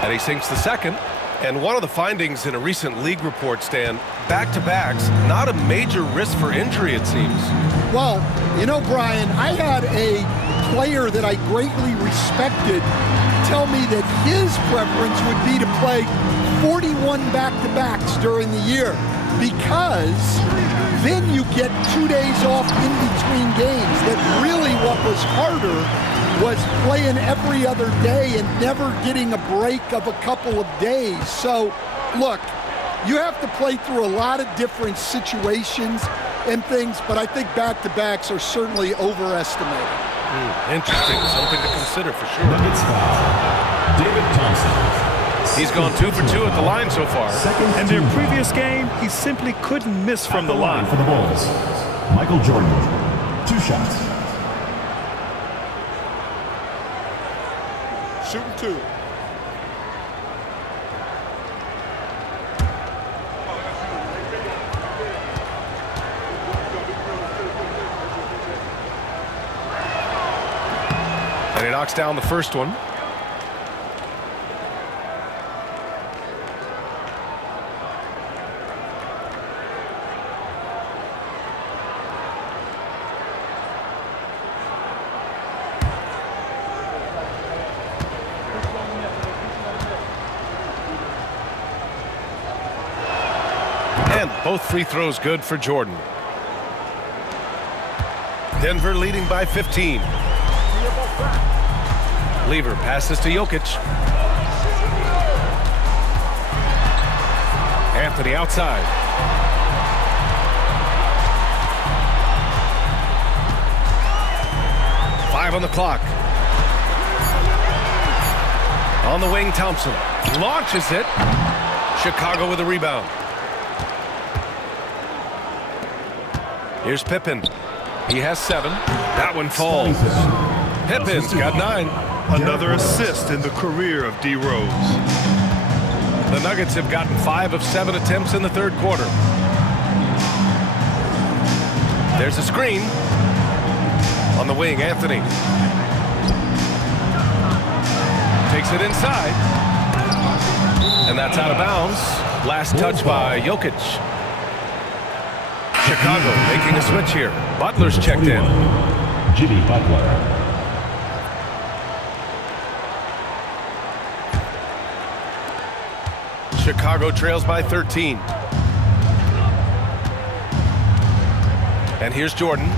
And he sinks the second. And one of the findings in a recent league report, Stan, back-to-backs, not a major risk for injury, it seems. Well, you know, Brian, I had a player that I greatly respected tell me that his preference would be to play 41 back-to-backs during the year because then you get 2 days off in between games. That really what was harder was playing every other day and never getting a break of a couple of days. So, look, you have to play through a lot of different situations and things, but I think back-to-backs are certainly overestimated. Interesting. Something to consider for sure. David Thompson. He's gone 2 for 2 at the line so far. In their previous game, he simply couldn't miss from the line. For the Bulls, Michael Jordan. 2 shots. Shooting 2. And he knocks down the first one. And both free throws good for Jordan. Denver leading by 15. Lever passes to Jokic. Anthony outside. Five on the clock. On the wing, Thompson launches it. Chicago with a rebound. Here's Pippen. He has 7. That one falls. Pippen's got 9. Another assist in the career of D. Rose. The Nuggets have gotten 5 of 7 attempts in the 3rd quarter. There's a screen. On the wing, Anthony. Takes it inside. And that's out of bounds. Last touch by Jokic. Chicago making a switch here. Butler's checked in. Jimmy Butler. Chicago trails by 13. And here's Jordan.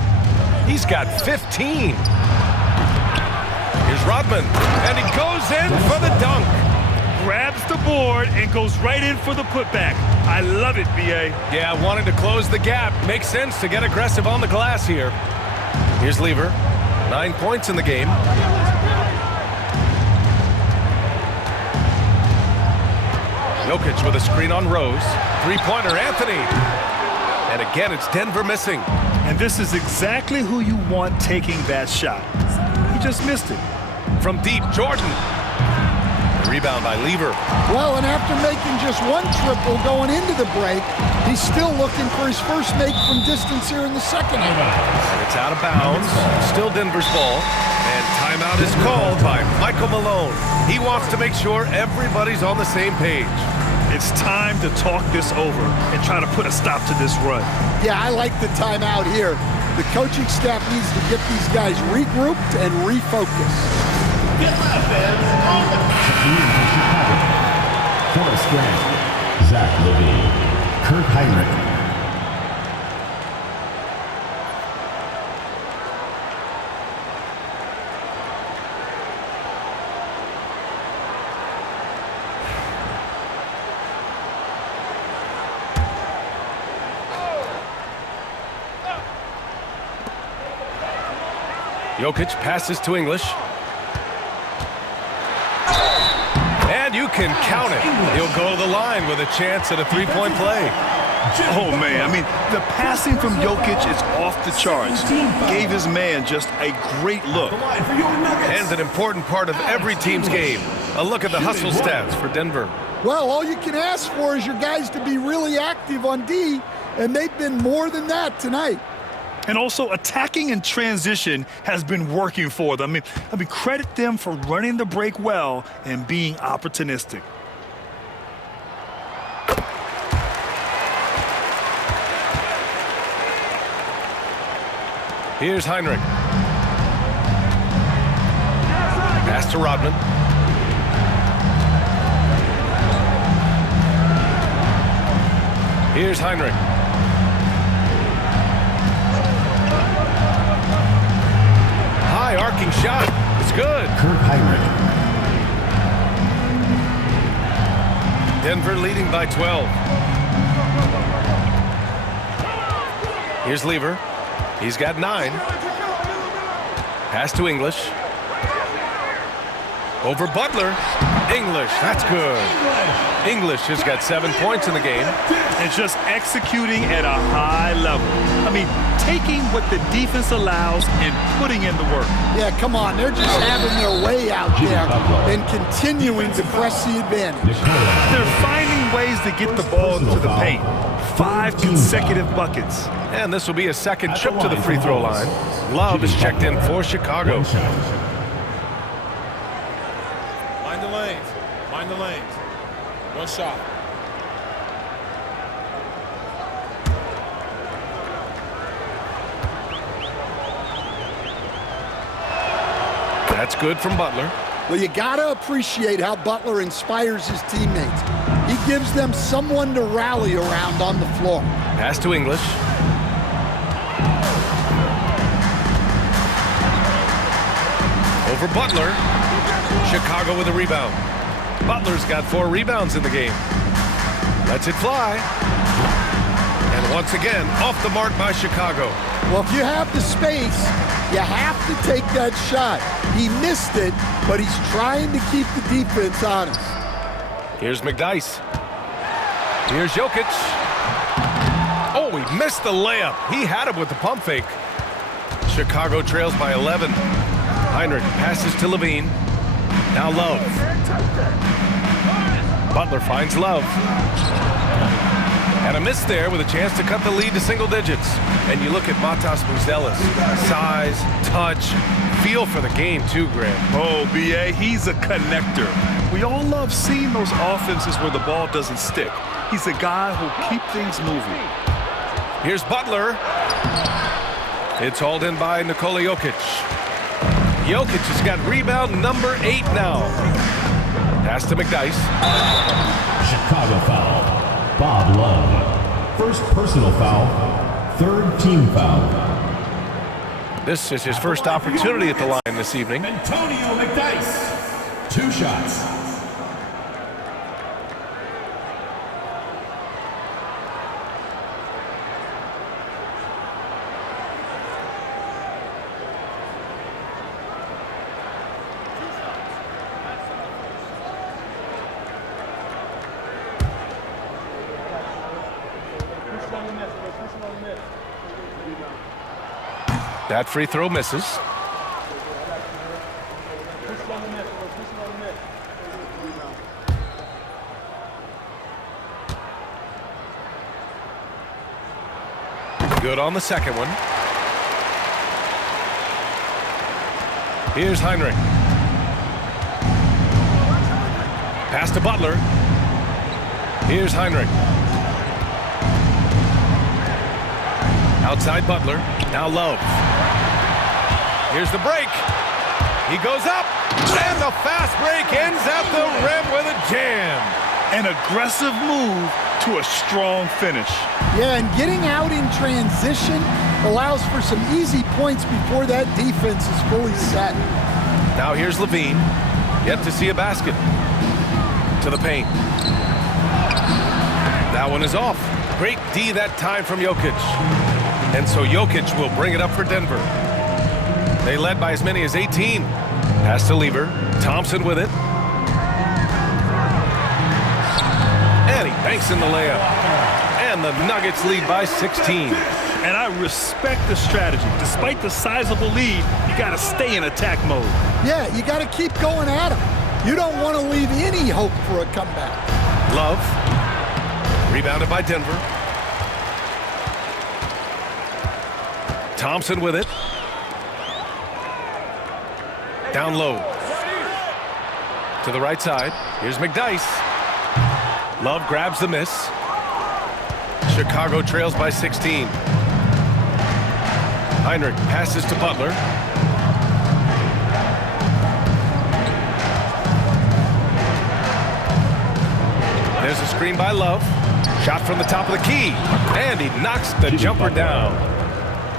He's got 15. Here's Rodman. And he goes in for the dunk. Grabs the board and goes right in for the putback. I love it, B.A. Yeah, wanting to close the gap. Makes sense to get aggressive on the glass here. Here's Lever. 9 points in the game. Jokic with a screen on Rose. Three-pointer, Anthony. And again, it's Denver missing. And this is exactly who you want taking that shot. He just missed it. From deep, Jordan. Rebound by Lever. Well, and after making just 1 triple going into the break, he's still looking for his first make from distance here in the second half. And it's out of bounds. Still Denver's ball. And timeout is called by Michael Malone. He wants to make sure everybody's on the same page. It's time to talk this over and try to put a stop to this run. Yeah, I like the timeout here. The coaching staff needs to get these guys regrouped and refocused. Get left, fans. On the Forrest Grant, Zach Levine, Kurt Heinrich. Jokic passes to English. And you can count it. He'll go to the line with a chance at a three-point play. Oh, man, I mean, the passing from Jokic is off the charts. Gave his man just a great look. And an important part of every team's game. A look at the hustle stats for Denver. Well, all you can ask for is your guys to be really active on D, and they've been more than that tonight. And also, attacking in transition has been working for them. I mean, credit them for running the break well and being opportunistic. Here's Heinrich. Pass to Rodman. Here's Heinrich. High arcing shot. It's good. Kurt Heinrich. Denver leading by 12. Here's Lever. He's got 9. Pass to English. Over Butler. English, that's good. English has got 7 points in the game. And just executing at a high level. I mean, taking what the defense allows and putting in the work. Yeah, come on. They're just having their way out there and continuing to press the advantage. They're finding ways to get the ball into the paint. 5 consecutive buckets. And this will be a second trip to the free throw line. Love is checked in for Chicago. Mind the lanes. Mind the lanes. One shot. That's good from Butler. Well, you got to appreciate how Butler inspires his teammates. He gives them someone to rally around on the floor. Pass to English. Over Butler. Chicago with a rebound. Butler's got 4 rebounds in the game. Lets it fly. And once again, off the mark by Chicago. Well, if you have the space, you have to take that shot. He missed it, but he's trying to keep the defense honest. Here's McDyess. Here's Jokic. Oh, he missed the layup. He had it with the pump fake. Chicago trails by 11. Heinrich passes to Levine. Now Love. Butler finds Love. And a miss there with a chance to cut the lead to single digits. And you look at Matas Buzelis. Size, touch, feel for the game too, Graham. Oh, B.A., he's a connector. We all love seeing those offenses where the ball doesn't stick. He's a guy who'll keep things moving. Here's Butler. It's hauled in by Nikola Jokic. Jokic has got rebound number 8 now. Pass to McDyess. Chicago foul. Bob Love. First personal foul. Third team foul. This is his first opportunity at the line this evening. Antonio McDyess. 2 shots. That free throw misses. Good on the second one. Here's Heinrich. Pass to Butler. Here's Heinrich. Outside Butler. Now Love. Here's the break. He goes up. And the fast break ends at the rim with a jam. An aggressive move to a strong finish. Yeah, and getting out in transition allows for some easy points before that defense is fully set. Now here's Levine. Yet to see a basket. To the paint. That one is off. Great D that time from Jokic. And so Jokic will bring it up for Denver. They led by as many as 18. Pass to Lever. Thompson with it. And he banks in the layup. And the Nuggets lead by 16. And I respect the strategy. Despite the sizable lead, you got to stay in attack mode. Yeah, you got to keep going at him. You don't want to leave any hope for a comeback. Love. Rebounded by Denver. Thompson with it. Down low. To the right side. Here's McDyess. Love grabs the miss. Chicago trails by 16. Heinrich passes to Butler. There's a screen by Love. Shot from the top of the key. And he knocks the jumper down.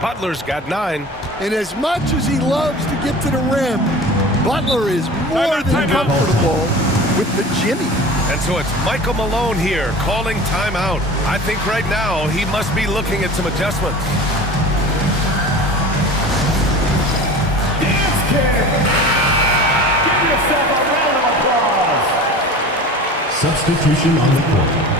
Butler's got 9. And as much as he loves to get to the rim, Butler is more than comfortable with the Jimmy. And so it's Michael Malone here calling timeout. I think right now he must be looking at some adjustments. Dance kick. Give yourself a round of applause. Substitution on the court.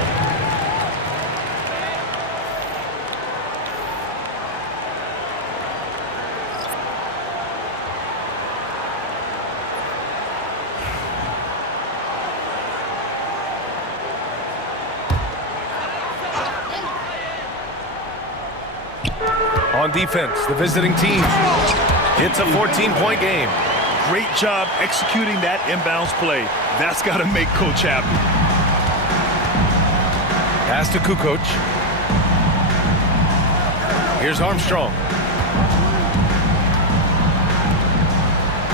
On defense, the visiting team. It's a 14-point game. Great job executing that inbounds play. That's got to make Coach happy. Pass to Kukoc. Here's Armstrong.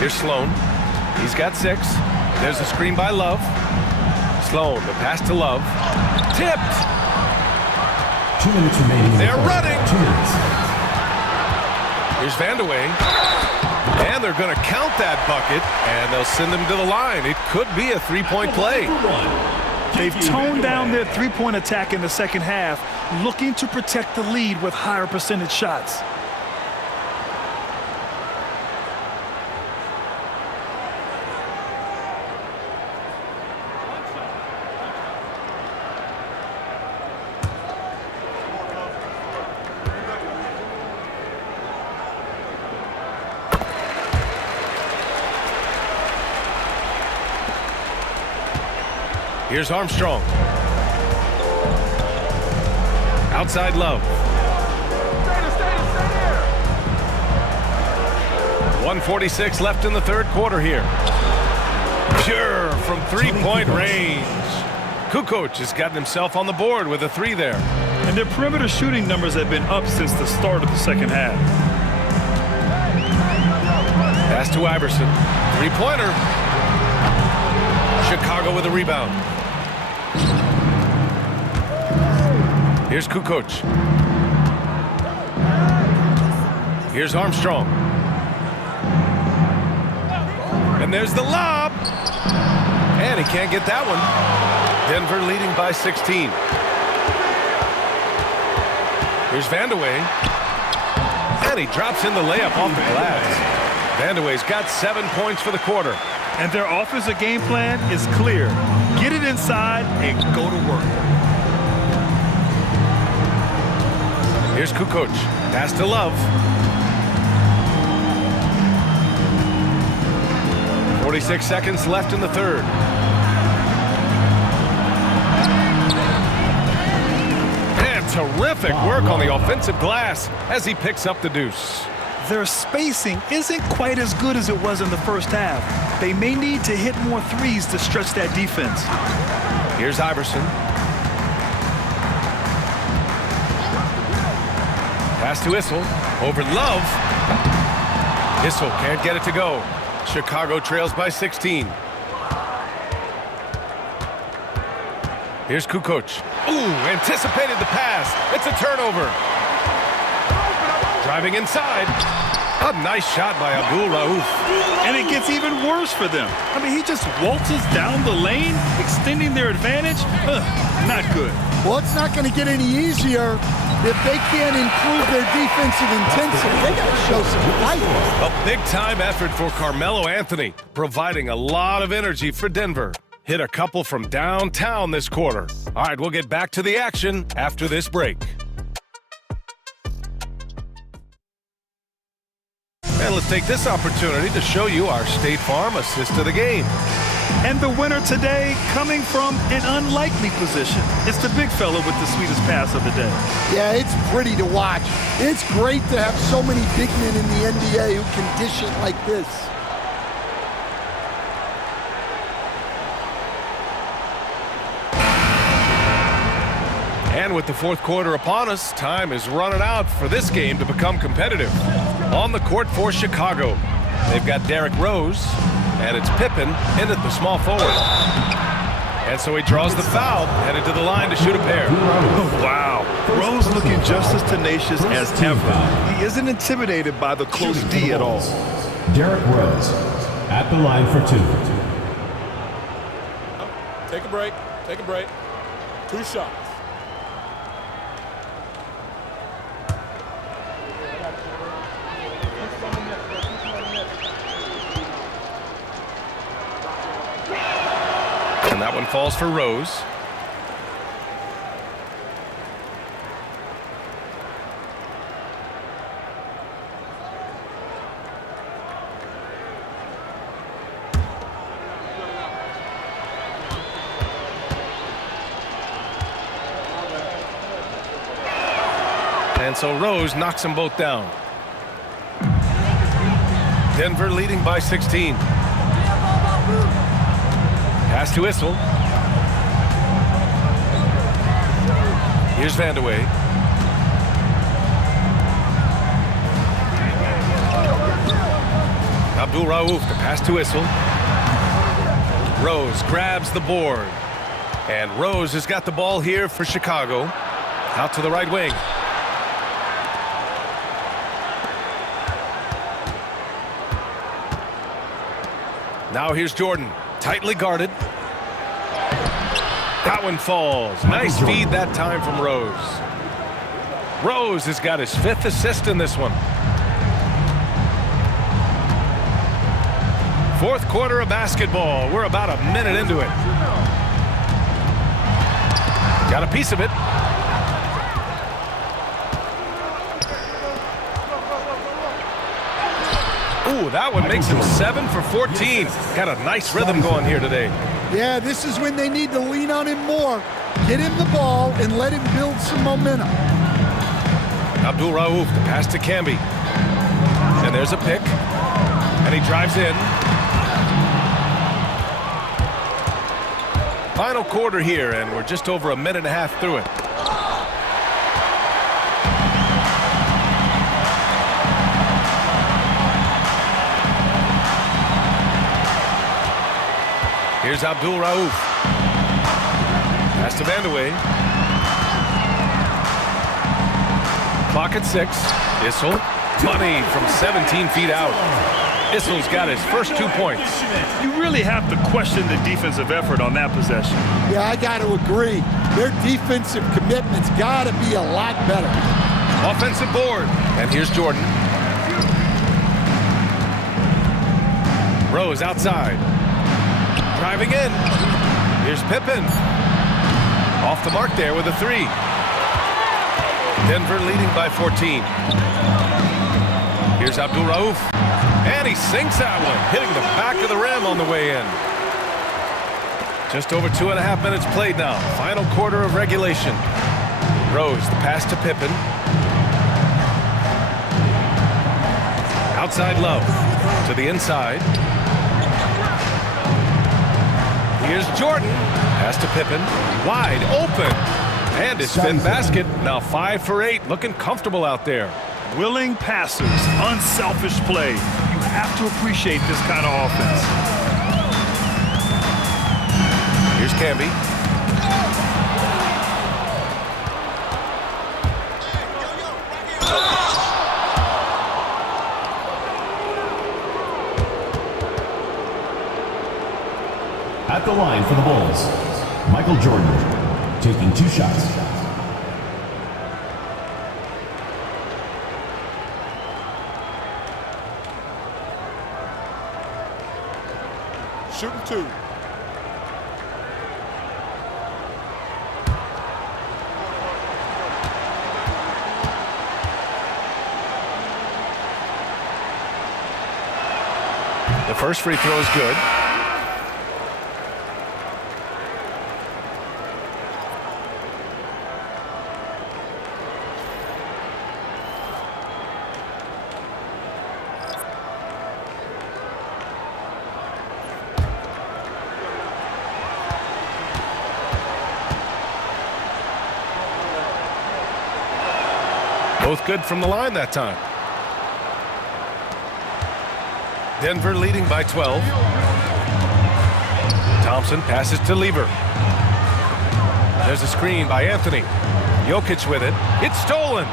Here's Sloan. He's got 6. There's a screen by Love. Sloan, the pass to Love. Tipped. 2 minutes remaining. They're running. 2 minutes. Here's Vandeweghe. And they're going to count that bucket, and they'll send him to the line. It could be a 3-point play. They've toned down their three-point attack in the second half, looking to protect the lead with higher percentage shots. Here's Armstrong. Outside Love. 1:46 left in the third quarter here. Pure from three-point range. Kukoc has gotten himself on the board with a 3 there. And their perimeter shooting numbers have been up since the start of the second half. Pass to Iverson. Three-pointer. Chicago with a rebound. Here's Kukoc. Here's Armstrong. And there's the lob. And he can't get that one. Denver leading by 16. Here's Vandeweghe. And he drops in the layup off the glass. Vandeweghe's got 7 points for the quarter. And their offensive game plan is clear. Get it inside and go to work. Here's Kukoc. Pass to Love. 46 seconds left in the third. And terrific work on the offensive glass as he picks up the deuce. Their spacing isn't quite as good as it was in the first half. They may need to hit more threes to stretch that defense. Here's Iverson. Pass to Issel. Over Love. Issel can't get it to go. Chicago trails by 16. Here's Kukoc. Ooh, anticipated the pass. It's a turnover. Driving inside. A nice shot by Abdul Rauf. And it gets even worse for them. I mean, he just waltzes down the lane, extending their advantage. Not good. Well, it's not going to get any easier if they can't improve their defensive intensity. They got to show some fight. A big-time effort for Carmelo Anthony, providing a lot of energy for Denver. Hit a couple from downtown this quarter. All right, we'll get back to the action after this break. And let's take this opportunity to show you our State Farm assist of the game. And the winner today coming from an unlikely position. It's the big fella with the sweetest pass of the day. Yeah, it's pretty to watch. It's great to have so many big men in the NBA who can dish it like this. And with the fourth quarter upon us, time is running out for this game to become competitive. On the court for Chicago, they've got Derrick Rose, and it's Pippen in at the small forward. And so he draws the foul, headed to the line to shoot a pair. Oh, wow. Rose looking just as tenacious as ever. He isn't intimidated by the close D at all. Derrick Rose at the line for 2. Take a break. Take a break. 2 shots. And that one falls for Rose. And so Rose knocks them both down. Denver leading by 16. Pass to Issel. Here's Vandeweghe. Abdul Rauf, the pass to Issel. Rose grabs the board. And Rose has got the ball here for Chicago. Out to the right wing. Now here's Jordan. Tightly guarded. That one falls. Nice feed that time from Rose. Rose has got his 5th assist in this one. Fourth quarter of basketball. We're about a minute into it. Got a piece of it. Ooh, that one makes him 7 for 14. Got a nice rhythm going here today. Yeah, this is when they need to lean on him more. Get him the ball and let him build some momentum. Abdul Rauf, the pass to Camby. And there's a pick. And he drives in. Final quarter here, and we're just over a minute and a half through it. Here's Abdul Rauf. Pass to Vandeweghe. Clock at 6. Issel. Money from 17 feet out. Issel's got his first 2 points. You really have to question the defensive effort on that possession. Yeah, I got to agree. Their defensive commitment's got to be a lot better. Offensive board. And here's Jordan. Rose outside. Driving in. Here's Pippen. Off the mark there with a 3. Denver leading by 14. Here's Abdul Rauf. And he sinks that one, hitting the back of the rim on the way in. Just over 2.5 minutes played now. Final quarter of regulation. Rose, the pass to Pippen. Outside Love to the inside. Here's Jordan. Pass to Pippen. Wide open. And his fifth basket. Now 5 for 8. Looking comfortable out there. Willing passers, unselfish play. You have to appreciate this kind of offense. Here's Camby. At the line for the Bulls, Michael Jordan, taking 2 shots. Shooting 2. The first free throw is good. Both good from the line that time. Denver leading by 12. Thompson passes to Lever. There's a screen by Anthony. Jokic with it. It's stolen.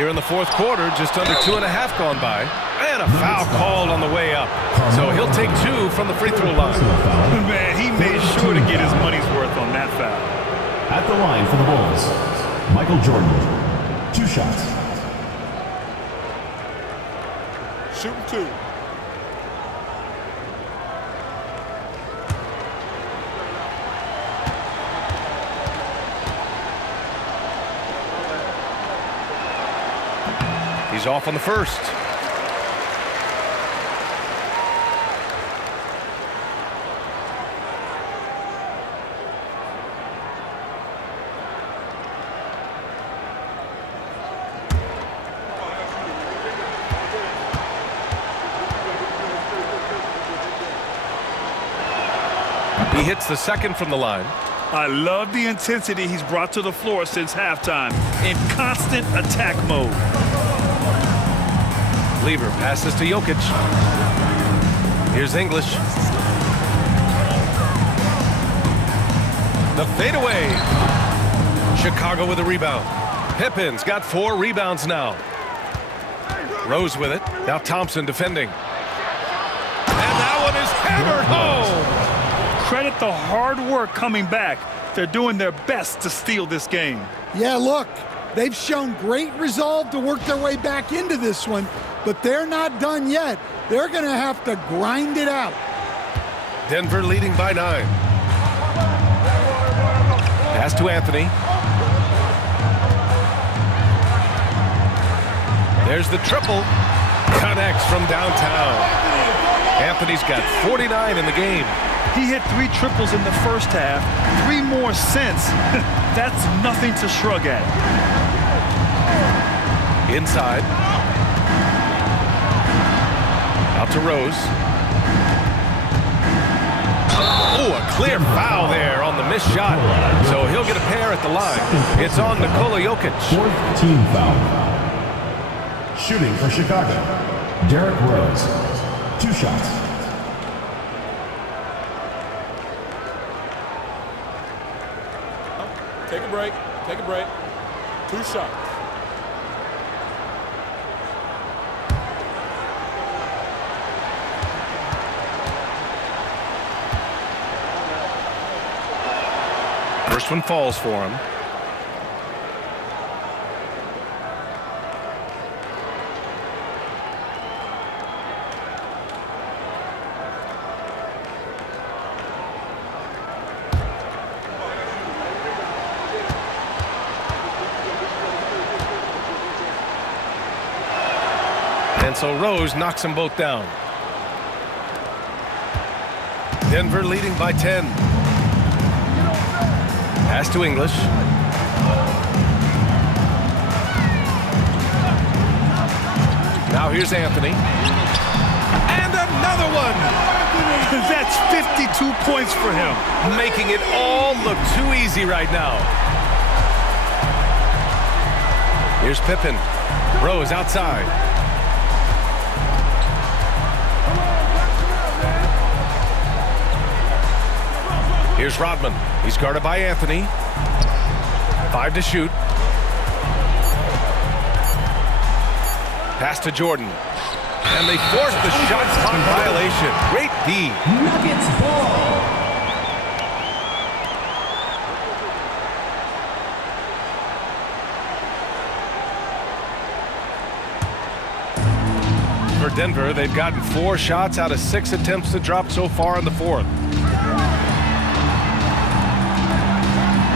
Here in the fourth quarter, just under 2.5 gone by. And a foul called on the way up. So he'll take 2 from the free throw line. Man, he made sure to get his money's worth on that foul. At the line for the Bulls, Michael Jordan, 2 shots. Shooting 2. He's off on the first. He hits the second from the line. I love the intensity he's brought to the floor since halftime, in constant attack mode. Lever passes to Jokic. Here's English. The fadeaway. Chicago with a rebound. Pippen's got 4 rebounds now. Rose with it. Now Thompson defending. And that one is hammered home. Credit the hard work coming back. They're doing their best to steal this game. Yeah, look, they've shown great resolve to work their way back into this one, but they're not done yet. They're going to have to grind it out. Denver leading by 9. Pass to Anthony. There's the triple. Connects from downtown. Anthony's got 49 in the game. He hit 3 triples in the first half, 3 more since. That's nothing to shrug at. Inside. Out to Rose. Oh, a clear foul there on the missed shot. So he'll get a pair at the line. It's on Nikola Jokic. 4th team foul. Shooting for Chicago, Derrick Rose, 2 shots. Take a break. Take a break. 2 shots. First one falls for him. And so Rose knocks them both down. Denver leading by 10. Pass to English. here's Anthony. And another one! That's 52 points for him. Making it all look too easy right now. Here's Pippen. Rose outside. Here's Rodman. He's guarded by Anthony. 5 to shoot. Pass to Jordan. And they force the shot clock violation. Great D. Nuggets ball. For Denver, they've gotten 4 shots out of 6 attempts to drop so far in the fourth.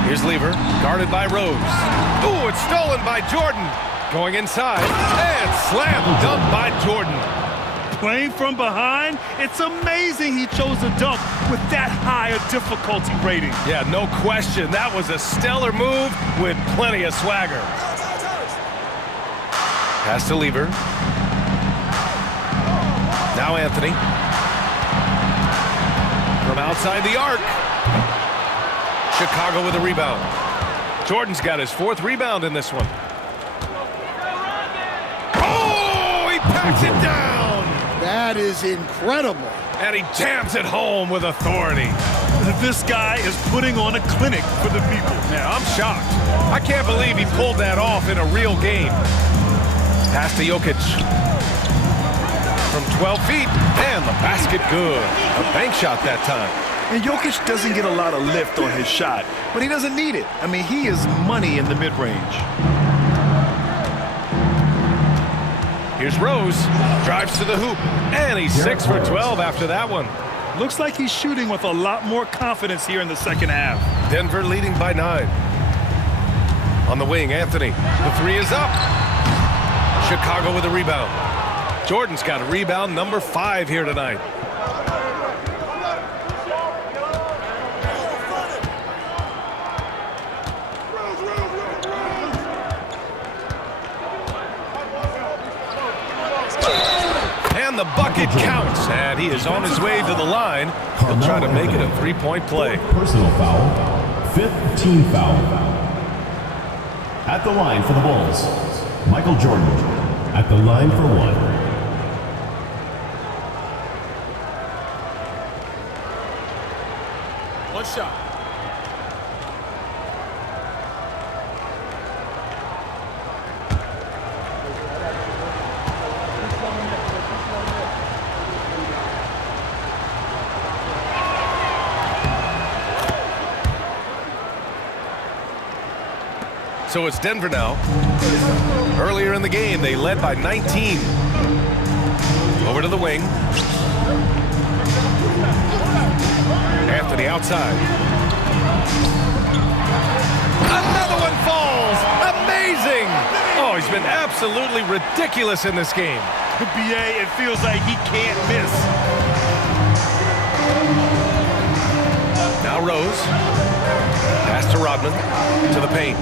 Here's Lever, guarded by Rose. Ooh, it's stolen by Jordan. Going inside, and slam dunk by Jordan. Playing from behind, it's amazing he chose a dunk with that high a difficulty rating. Yeah, no question. That was a stellar move with plenty of swagger. Pass to Lever. Now Anthony. From outside the arc. Chicago with a rebound. Jordan's got his 4th rebound in this one. Oh, he packs it down. That is incredible. And he jams it home with authority. This guy is putting on a clinic for the people. Yeah, I'm shocked. I can't believe he pulled that off in a real game. Pass to Jokic. From 12 feet, and the basket good. A bank shot that time. And Jokic doesn't get a lot of lift on his shot, but he doesn't need it. I mean, he is money in the mid-range. Here's Rose, drives to the hoop, and he's 6 for 12 after that one. Looks like he's shooting with a lot more confidence here in the second half. Denver leading by 9. On the wing, Anthony. The 3 is up. Chicago with a rebound. Jordan's got a rebound number 5 here tonight. And the bucket counts, and he is on his way to the line. He'll try to make it a 3-point play. Personal foul. 5th team foul. At the line for the Bulls, Michael Jordan. At the line for 1. One shot. So it's Denver now. Earlier in the game, they led by 19. Over to the wing. Anthony outside. Another one falls. Amazing. Oh, he's been absolutely ridiculous in this game. BA, it feels like he can't miss. Now Rose. Pass to Rodman. To the paint.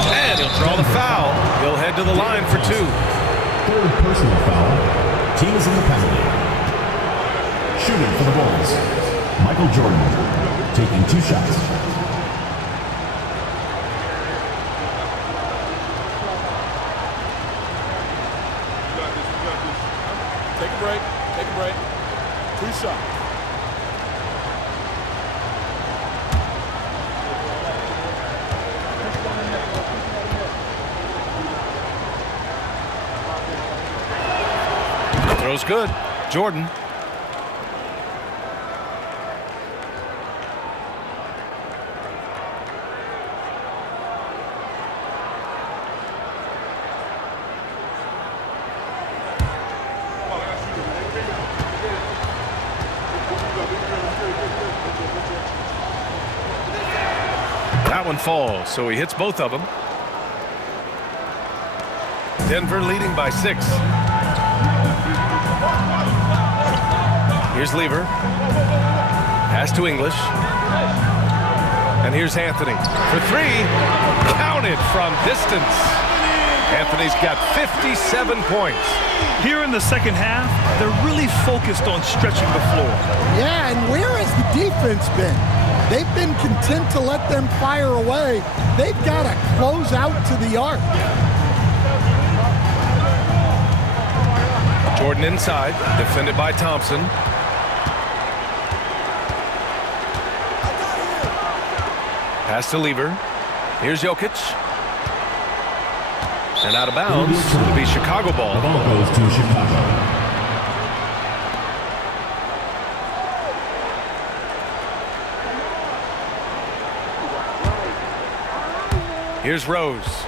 And he'll draw the foul. He'll head to the line for 2. 3rd personal foul. Team is in the penalty. Shooting for the Bulls, Michael Jordan, taking 2 shots. Take a break. Take a break. 2 shots. Throw's good. Jordan. That one falls, so he hits both of them. Denver leading by 6. Here's Lever. Pass to English. And here's Anthony for 3. Counted from distance. Anthony's got 57 points. Here in the second half, they're really focused on stretching the floor. Yeah, and where has the defense been? They've been content to let them fire away. They've got to close out to the arc. Jordan inside, defended by Thompson. Pass to Lever. Here's Jokic. And out of bounds. It'll be Chicago ball. The ball goes to Chicago. Here's Rose.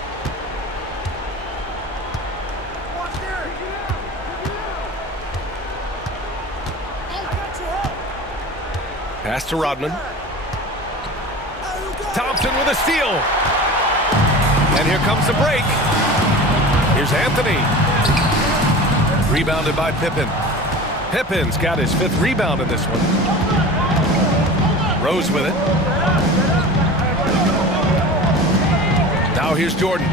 Pass to Rodman. Thompson with a steal. And here comes the break. Here's Anthony. Rebounded by Pippen. Pippen's got his 5th rebound in this one. Rose with it. Now here's Jordan.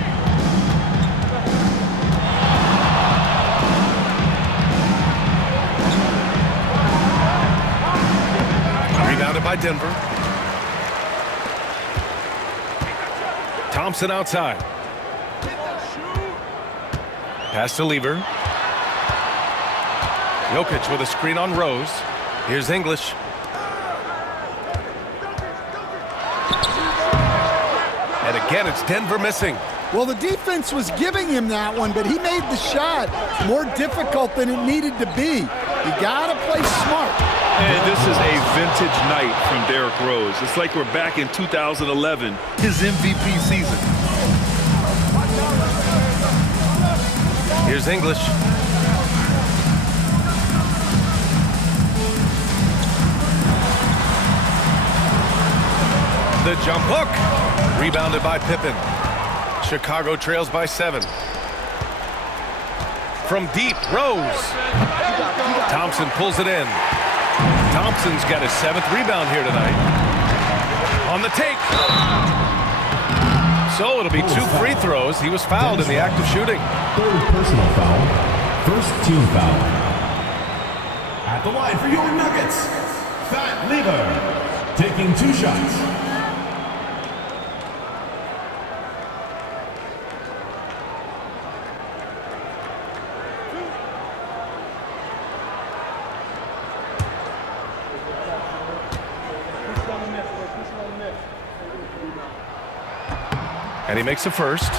Rebounded by Denver. Thompson outside. Pass to Lever. Jokic with a screen on Rose. Here's English. And again, it's Denver missing. Well, the defense was giving him that one, but he made the shot more difficult than it needed to be. You got to play smart. And this is a vintage night from Derrick Rose. It's like we're back in 2011, his MVP season. Here's English. The jump hook. Rebounded by Pippen. Chicago trails by 7. From deep, Rose. Thompson pulls it in. Thompson's got his 7th rebound here tonight. On the take. So it'll be 2 free throws. He was fouled in the act of shooting. 3rd personal foul. 1st team foul. At the line for your Nuggets, Fat Lever, taking 2 shots. And he makes the first.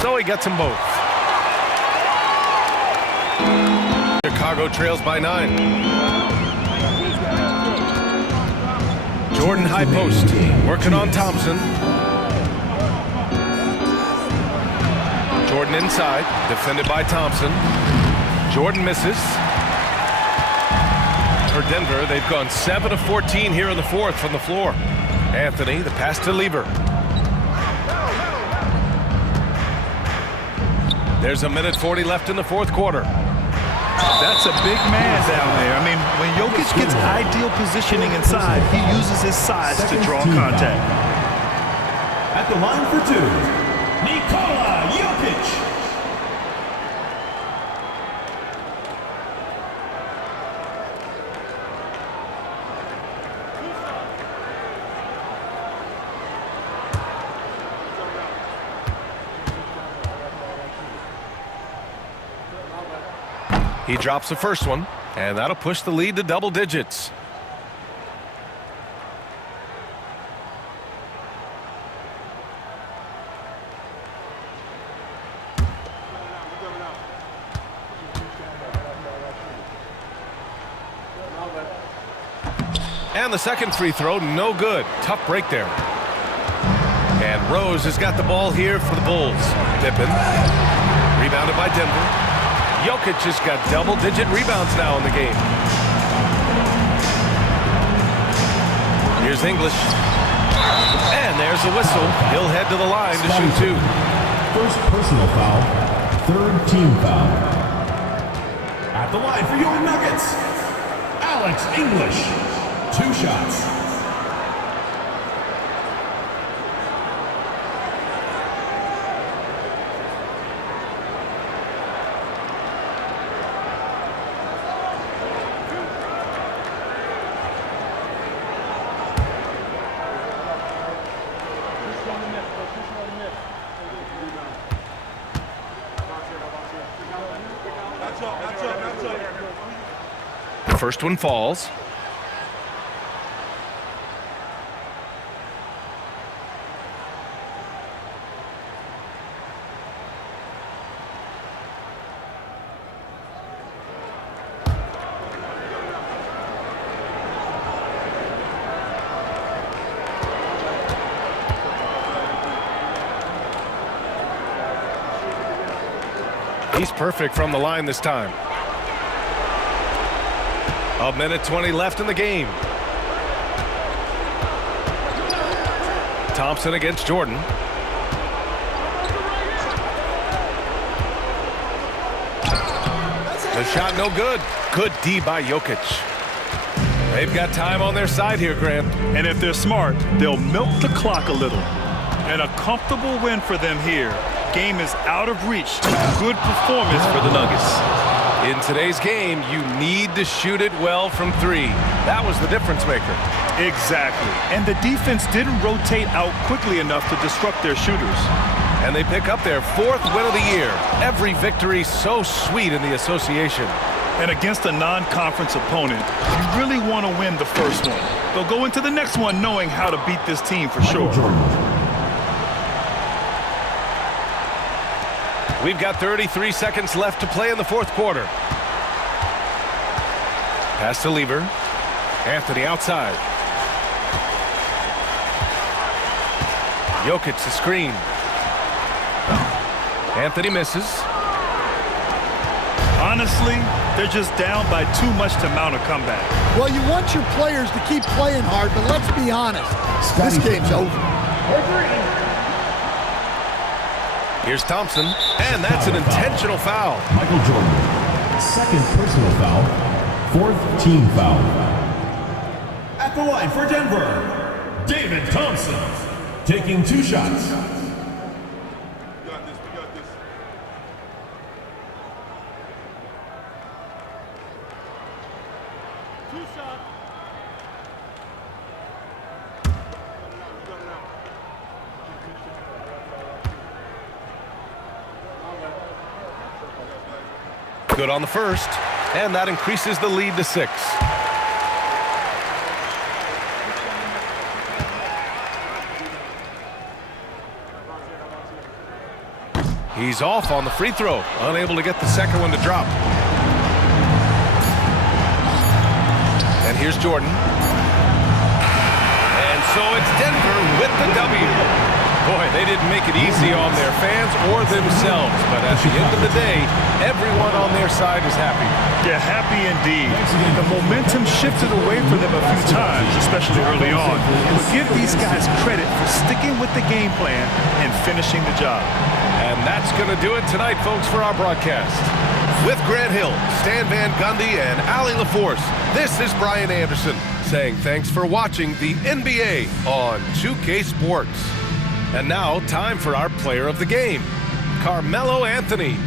So he gets them both. Chicago trails by 9. Jordan high post, working on Thompson. Jordan inside, defended by Thompson. Jordan misses. For Denver, they've gone 7 of 14 here in the 4th from the floor. Anthony, the pass to Lever. There's 1:40 left in the 4th quarter. That's a big man down there. I mean, when Jokic gets ideal positioning inside, he uses his size to draw contact. At the line for 2, Nikola Jokic. He drops the first one, and that'll push the lead to double digits. And the second free throw, no good. Tough break there. And Rose has got the ball here for the Bulls. Pippen, rebounded by Denver. Jokic has got double-digit rebounds now in the game. Here's English. And And there's the whistle. He'll head to the line to shoot 2. First personal foul, third team foul. At the line for your Nuggets, Alex English. 2 shots. The first one falls. He's perfect from the line this time. A minute 20 left in the game. Thompson against Jordan. The shot no good. Good D by Jokic. They've got time on their side here, Grant. And if they're smart, they'll milk the clock a little. And a comfortable win for them here. Game is out of reach. Good performance for the Nuggets. In today's game, you need to shoot it well from 3. That was the difference maker. Exactly. And the defense didn't rotate out quickly enough to disrupt their shooters. And they pick up their 4th win of the year. Every victory so sweet in the association. And against a non-conference opponent, you really want to win the first one. They'll go into the next one knowing how to beat this team for sure. We've got 33 seconds left to play in the 4th quarter. Pass to Lever. Anthony outside. Jokic the screen. Anthony misses. Honestly, they're just down by too much to mount a comeback. Well, you want your players to keep playing hard, but let's be honest. This game's over. Here's Thompson, and that's an intentional foul. Michael Jordan, 2nd personal foul, 4th team foul. At the line for Denver, David Thompson, taking 2 shots. We got this. 2 shots. Good on the first, and that increases the lead to 6. He's off on the free throw, unable to get the second one to drop. And here's Jordan. And so it's Denver with the W. Boy, they didn't make it easy on their fans or themselves, but at the end of the day, everyone on their side is happy. Yeah, happy indeed. The momentum shifted away from them a few times, especially early on. But give these guys credit for sticking with the game plan and finishing the job. And that's going to do it tonight, folks, for our broadcast. With Grant Hill, Stan Van Gundy, and Allie LaForce, this is Brian Anderson saying thanks for watching the NBA on 2K Sports. And now, time for our player of the game, Carmelo Anthony.